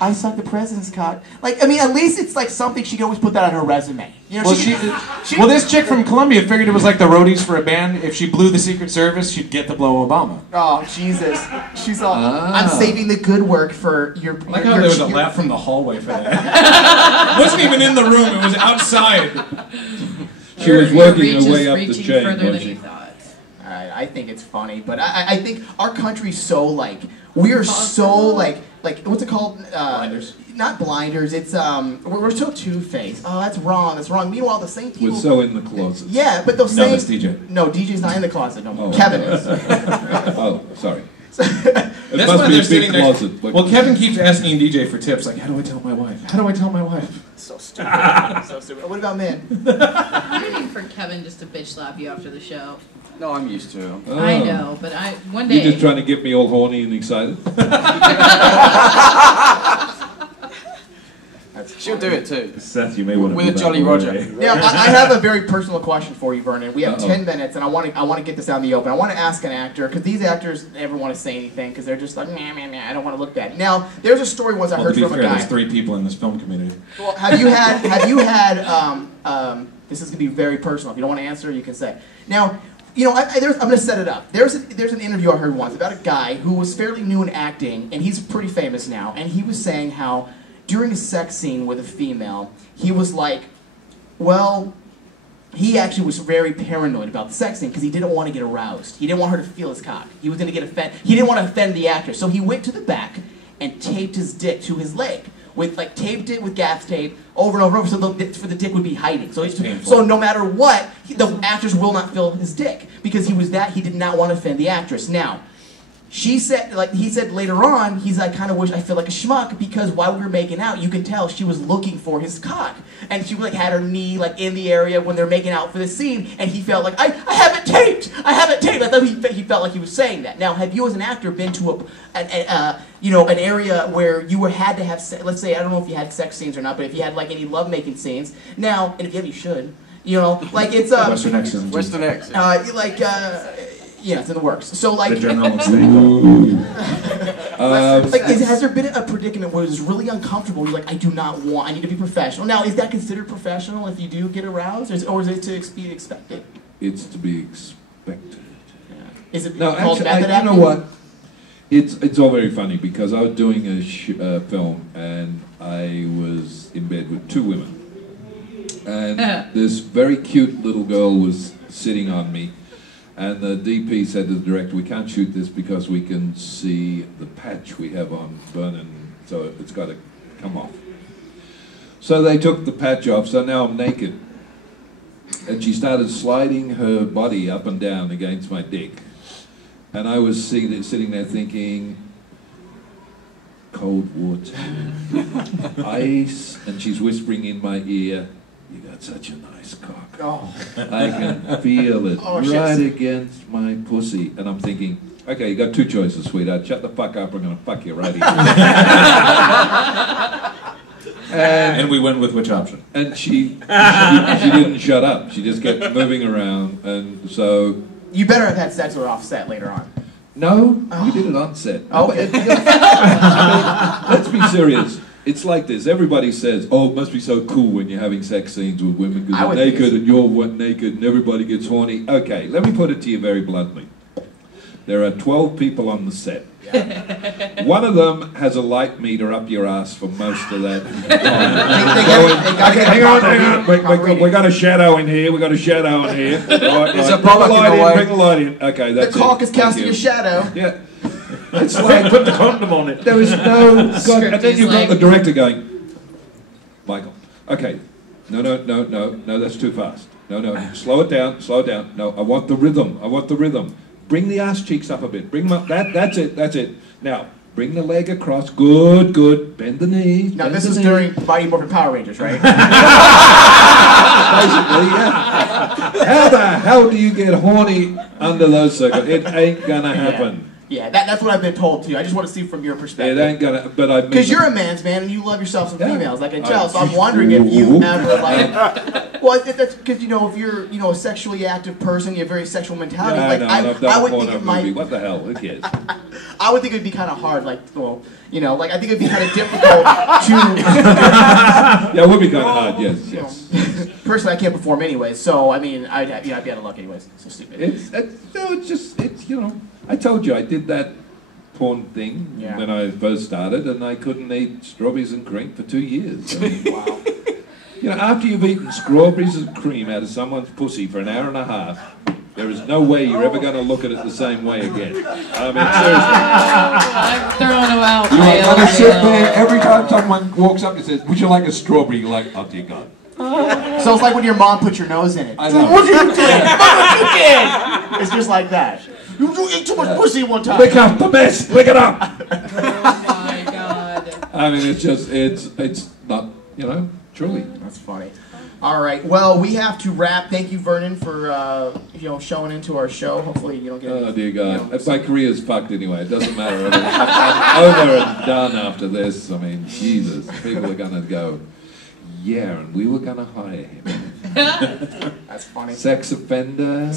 I sucked the president's cock. Like, I mean, at least it's like something she can always put that on her resume. Well, this chick from Colombia figured it was like the roadies for a band. If she blew the Secret Service, she'd get to blow Obama. Oh, Jesus. She's all, I'm saving the good work for your... I like how there was a laugh from the hallway for that. It wasn't even in the room, it was outside. She was working her way up the chain, wasn't she? I think it's funny, but I think our country's so, like, we are so, like, what's it called? Blinders. Not blinders, it's, we're so two-faced. Oh, that's wrong. Meanwhile, the same people... We're so in the closet. Yeah, but those No, same... that's DJ. No, DJ's not in the closet, no. Kevin is. Oh, sorry. It must be a big closet. Well, Kevin keeps asking DJ for tips, like, how do I tell my wife? How do I tell my wife? So stupid. So stupid. What about men? I'm waiting for Kevin just to bitch slap you after the show. No, I'm used to it. Oh. I know, but one day... You're just trying to get me all horny and excited? She'll do it too. Seth, you may want to with a Jolly Roger. Now, I have a very personal question for you, Vernon. We have 10 minutes, and I want to get this out in the open. I want to ask an actor, because these actors never want to say anything, because they're just like, meh, I don't want to look bad. Now, there's a story once I heard from a guy. There's 3 people in this film community. Well, have you had, this is going to be very personal. If you don't want to answer, you can say. Now, I'm going to set it up. There's an interview I heard once about a guy who was fairly new in acting, and he's pretty famous now, and he was saying how during a sex scene with a female, he was like, well, he actually was very paranoid about the sex scene because he didn't want to get aroused. He didn't want her to feel his cock. He was going to get offended. He didn't want to offend the actor, so he went to the back and taped his dick to his leg. with like taped it with gaff tape over and over and over, so the dick would be hiding. So no matter what, the actress will not film his dick because he did not want to offend the actress. Now, he said later on, he's like, kind of wish I feel like a schmuck because while we were making out, you can tell she was looking for his cock. And she like had her knee like in the area when they're making out for the scene, and he felt like, I have it taped! I have it taped! I thought he felt like he was saying that. Now, have you as an actor been to an area where you had to have, let's say, I don't know if you had sex scenes or not, but if you had like any lovemaking scenes, now, and if you have, you should, like it's Western accent. Western accent. Yeah, it's in the works. So like, the general mistake. Has there been a predicament where it's really uncomfortable? You're like, I need to be professional. Now, is that considered professional if you do get aroused, or is it to be expected? It's to be expected. Yeah. Is it No, called actually, method acting? you know what? It's all very funny because I was doing a film and I was in bed with two women, and this very cute little girl was sitting on me. And the DP said to the director, we can't shoot this because we can see the patch we have on Vernon, so it's got to come off. So they took the patch off, so now I'm naked. And she started sliding her body up and down against my dick. And I was sitting there thinking, cold water, ice, and she's whispering in my ear, you got such a nice cock. Oh. I can feel it right against my pussy. And I'm thinking, okay, you got two choices, sweetheart. Shut the fuck up, we're going to fuck you right here. And we went with which option? And she didn't shut up. She just kept moving around. And so... You better have had sex with her off set later on. No, we did it on set. Oh. Let's be serious. It's like this. Everybody says, oh, it must be so cool when you're having sex scenes with women because they're naked and you're naked and everybody gets horny. Okay, let me put it to you very bluntly. There are 12 people on the set. Yeah. One of them has a light meter up your ass for most of that time. Hang on. We got a shadow in here. We got a shadow in here. Right, Is a bollocking bring the light in. Okay, that's the cock is casting a shadow. Yeah. It's like, put the condom on it. There is no... and then you've got the director going, Michael, okay, no, that's too fast. No, slow it down. No, I want the rhythm. Bring the ass cheeks up a bit. Bring them up. That's it. Now, bring the leg across. Good. Bend the knees. Now, this is during Mighty Morphin Power Rangers, right? Basically, yeah. How the hell do you get horny under those circumstances? It ain't gonna happen. Yeah, that's what I've been told too. I just want to see from your perspective. It ain't gonna, but I mean... Because you're a man's man and you love yourself some females, I can tell. So I'm wondering if you ever like... Well, that's because, if you're, a sexually active person, you have a very sexual mentality. I would think it might... What the hell? Who cares? I would think it'd be kind of hard, I think it'd be kind of difficult to... Yeah, it would be kind of hard, yes. Personally, I can't perform anyway, so, I'd be out of luck anyways. So stupid. It's I told you I did that porn thing when I first started, and I couldn't eat strawberries and cream for 2 years. I mean, wow. After you've eaten strawberries and cream out of someone's pussy for an hour and a half, there is no way you're ever going to look at it the same way again. I mean, seriously. I'm throwing them out. You are going to sit there every time someone walks up and says, would you like a strawberry? You're like, oh dear God. So it's like when your mom puts your nose in it. I know. What you did? What you did? It's just like that. You ate too much pussy one time. Lick up the mess. Lick it up. Oh my God. I mean, it's not, truly. That's funny. All right. Well, we have to wrap. Thank you, Vernon, for showing into our show. Hopefully, you don't get. Oh dear God! My career's fucked anyway. It doesn't matter. I'm over and done after this. I mean, Jesus, people are gonna go. Yeah, and we were gonna hire him. That's funny. Sex offender,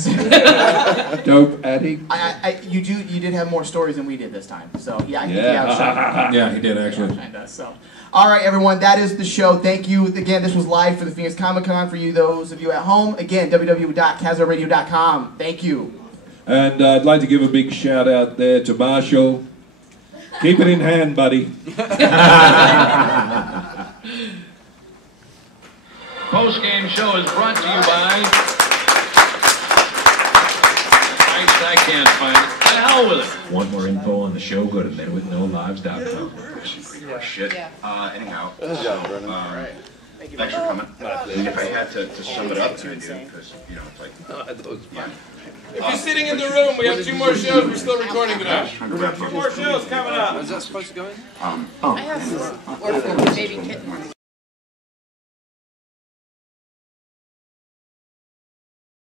dope addict. You did have more stories than we did this time. So yeah, I think he outshined. Yeah, he did actually. He outshined us, so. All right, everyone, that is the show. Thank you. Again, this was live for the Phoenix Comic-Con. For those of you at home, again, www.cazadoradio.com. Thank you. And I'd like to give a big shout out there to Marshall. Keep it in hand, buddy. Post-game show is brought to you by I can't find it. The hell with it. Want more info on the show? Go to menwithnoloives.com. Shit. Anyhow, thanks for coming. If I had to sum it up to you, because, you know, it's like... If you're sitting in the room, we have 2 more shows. We're still recording tonight. 2 more shows coming up. Is that supposed to go in? I have orphan baby kittens.